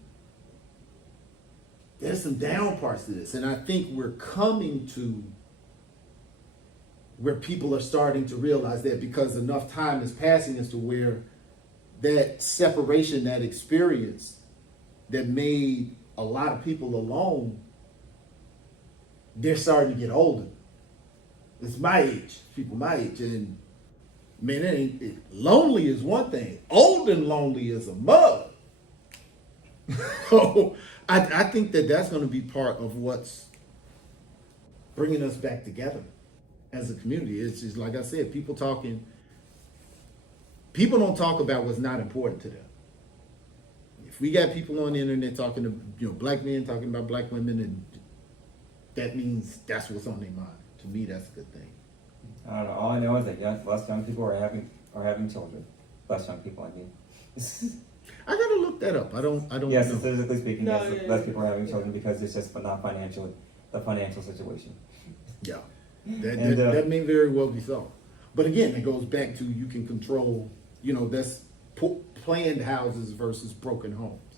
there's some down parts to this. And I think we're coming to where people are starting to realize that, because enough time is passing as to where that separation, that experience that made a lot of people alone, they're starting to get older. It's my age, people my age, and man, lonely is one thing. Old and lonely is a mug. So I think that's going to be part of what's bringing us back together as a community. It's just like I said, people don't talk about what's not important to them. If we got people on the internet talking to black men talking about black women, and that means that's what's on their mind. To me, that's a good thing. I don't know. All I know is that yes, less young people are having children. Less young people, I mean. I gotta look that up. I don't. Yes, know. statistically speaking, No, yes, yeah, less yeah. people are having children because it's just not financially the financial situation. Yeah, And, that may very well be so. But again, it goes back to you can control. That's planned houses versus broken homes.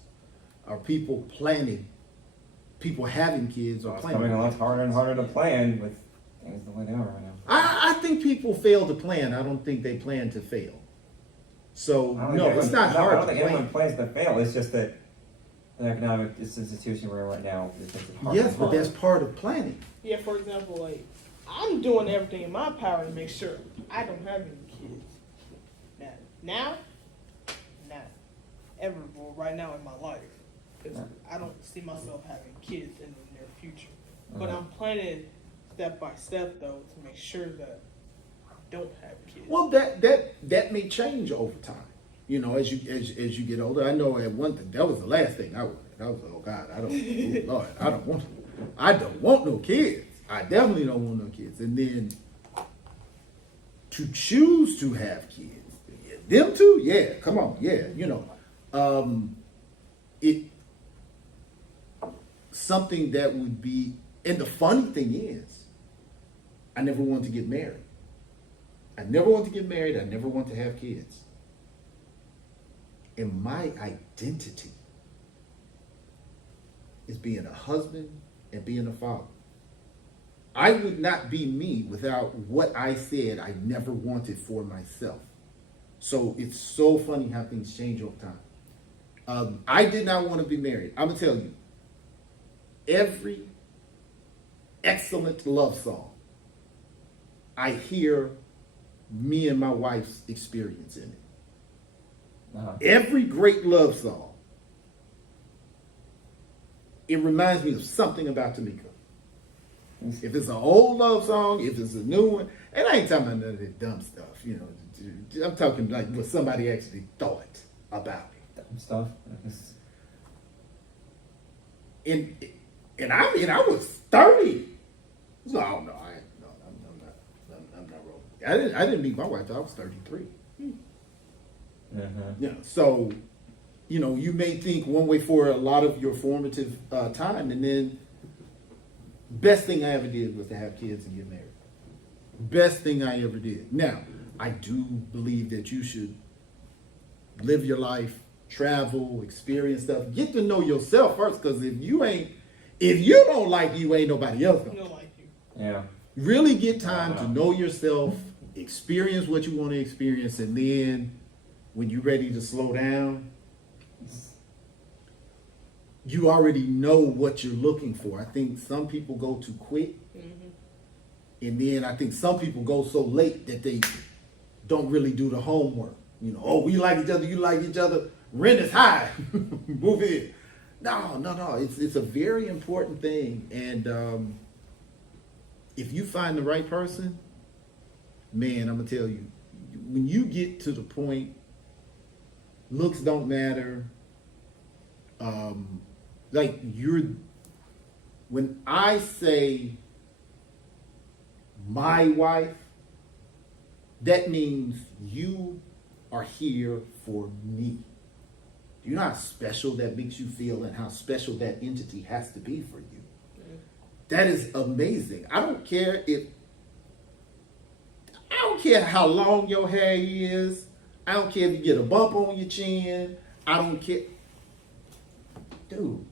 Are people planning? People having kids or It's planning? becoming a lot harder and harder to plan with things the way they are right now. I think people fail to plan. I don't think they plan to fail. So I don't no, think it's anyone- not I hard don't to think anyone plan. plans to fail. It's just that the economic institution we're in right now is just hard. Yes, but that's part of planning. Yeah, for example, like I'm doing everything in my power to make sure I don't have any kids. Now, ever, well, right now in my life, because I don't see myself having kids in the near future. But I'm planning step by step though to make sure that I don't have kids. Well, that may change over time. As you get older. I know at one thing that was the last thing I wanted. I was like, oh God, Lord, I don't want no kids. I definitely don't want no kids. And then to choose to have kids, them too, yeah, come on, yeah, it something that would be. And the funny thing is, I never wanted to get married. I never want to get married. I never want to have kids. And my identity is being a husband and being a father. I would not be me without what I said I never wanted for myself. So it's so funny how things change over time. I did not want to be married. I'm going to tell you, every excellent love song, I hear me and my wife's experience in it. Every great love song, it reminds me of something about Tamika. If it's an old love song, if it's a new one, and I ain't talking about none of that dumb stuff, I'm talking like what somebody actually thought about it. Dumb stuff. And I was 30. So I don't know. I'm not rolling. I didn't meet my wife till I was 33. So, you may think one way for a lot of your formative time, and then best thing I ever did was to have kids and get married. Best thing I ever did. Now, I do believe that you should live your life, travel, experience stuff, get to know yourself first, because if you don't like you, ain't nobody else gonna. Feel like you. Yeah. Really get time to know yourself, experience what you want to experience, and then when you're ready to slow down, you already know what you're looking for. I think some people go too quick, and then I think some people go so late that they don't really do the homework. We like each other, you like each other, rent is high, move in. No. It's a very important thing, and if you find the right person, man, I'm gonna tell you, when you get to the point, looks don't matter. Like when I say my wife, that means you are here for me. Do you know how special that makes you feel and how special that entity has to be for you? That is amazing. I don't care how long your hair is. I don't care if you get a bump on your chin. I don't care. Dude.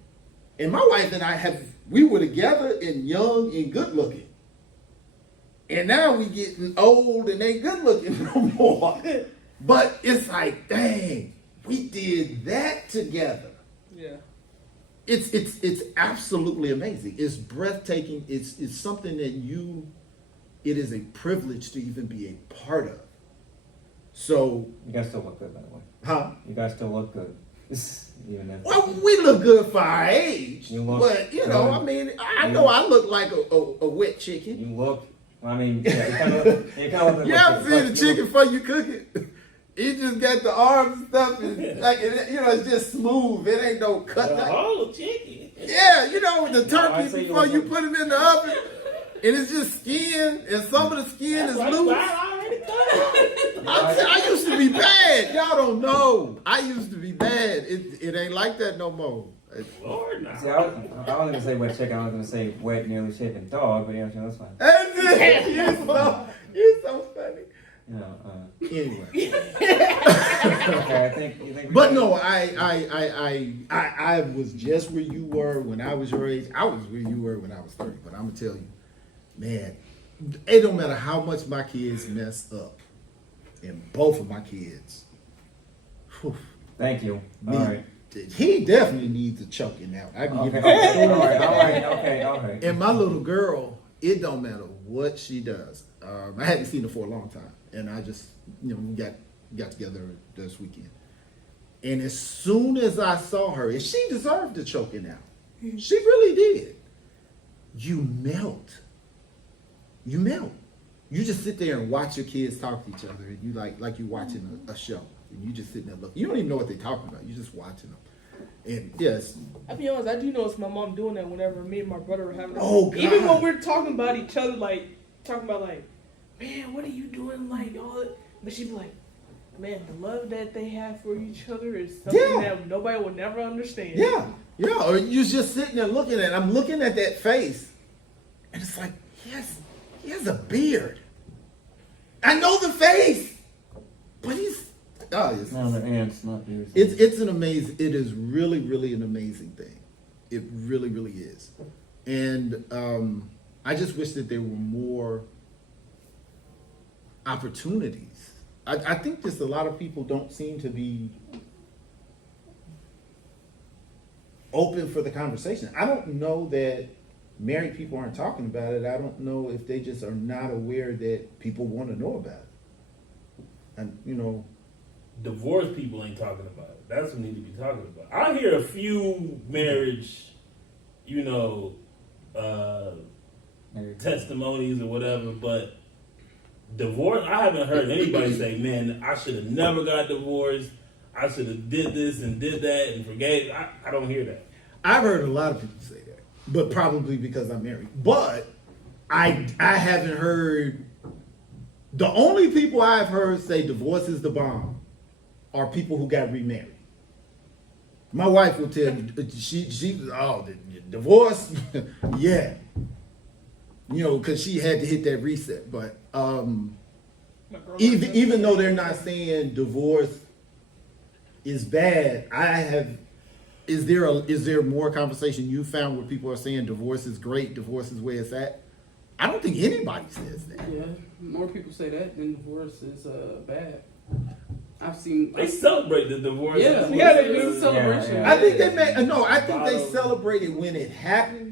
And my wife and we were together and young and good looking. And now we getting old and ain't good looking no more. But it's like, dang, we did that together. Yeah. It's absolutely amazing. It's breathtaking. It's something that it is a privilege to even be a part of. So, You guys still look good, by the way. huh? You guys still look good. Even if Well, we look good for our age. You look But, you know, good. I mean, I know I look like a wet chicken. you look, I mean, yeah, you kind of look You ever seen the chicken before you cook it? He just got the arms and stuff, and like it's just smooth. It ain't no cut. The whole chicken. Yeah, you know the No, I turkey see you before you look- put it in the oven, and it's just skin, and some of the skin That's is why loose. I already cut. I used to be bad. Y'all don't know. I used to be bad. It ain't like that no more. Lord, nah. See, I was gonna say wet chicken. I was gonna say wet, nearly shaven dog, but yeah, that's fine. That's it. You're so funny. You know, Anyway. okay, I think you think. But no, I was just where you were when I was your age. I was where you were when I was 30. But I'm gonna tell you, man, it don't matter how much my kids mess up, and both of my kids. Whew, Thank you. All me- right. He definitely needs a choking out. I can Okay. give Okay. you All right. Okay. All right. And my little girl, it don't matter what she does. I hadn't seen her for a long time, and I just, we got together this weekend. And as soon as I saw her, and she deserved the choking out. She really did. You melt. You melt. You just sit there and watch your kids talk to each other, and you like you're watching a show, and you just sitting there looking. You don't even know what they're talking about. You're just watching them. And yes, I'll be honest, I do notice my mom doing that whenever me and my brother are having. Oh, God. Even when we're talking about each other, man, what are you doing? Like all that. But she'd be like, man, the love that they have for each other is something Yeah. that nobody will never understand. yeah. Or you're just sitting there looking at. I'm looking at that face, and it's like, yes, he has a beard. I know the face, but it's No, the ants, not yours. it's an amazing. It is really, really an amazing thing. It really, really is. And I just wish that there were more opportunities. I think just a lot of people don't seem to be open for the conversation. I don't know that married people aren't talking about it. I don't know if they just are not aware that people want to know about it. And Divorced people ain't talking about it. That's what we need to be talking about. I hear a few marriage, testimonies or whatever, but divorce, I haven't heard anybody say, man, I should have never got divorced. I should have did this and did that and forgave. I don't hear that. I've heard a lot of people say that, but probably because I'm married. But I haven't heard. The only people I've heard say divorce is the bomb are people who got remarried. My wife will tell you the divorce, yeah, because she had to hit that reset. But My girl- even though they're not saying divorce is bad, is there more conversation you found where people are saying divorce is great, divorce is where it's at? I don't think anybody says that. Yeah, more people say that than divorce is bad. I've seen. They celebrate the divorce. Yeah, Yeah, they do. It's a celebration. Yeah, I think they celebrate it when it happened.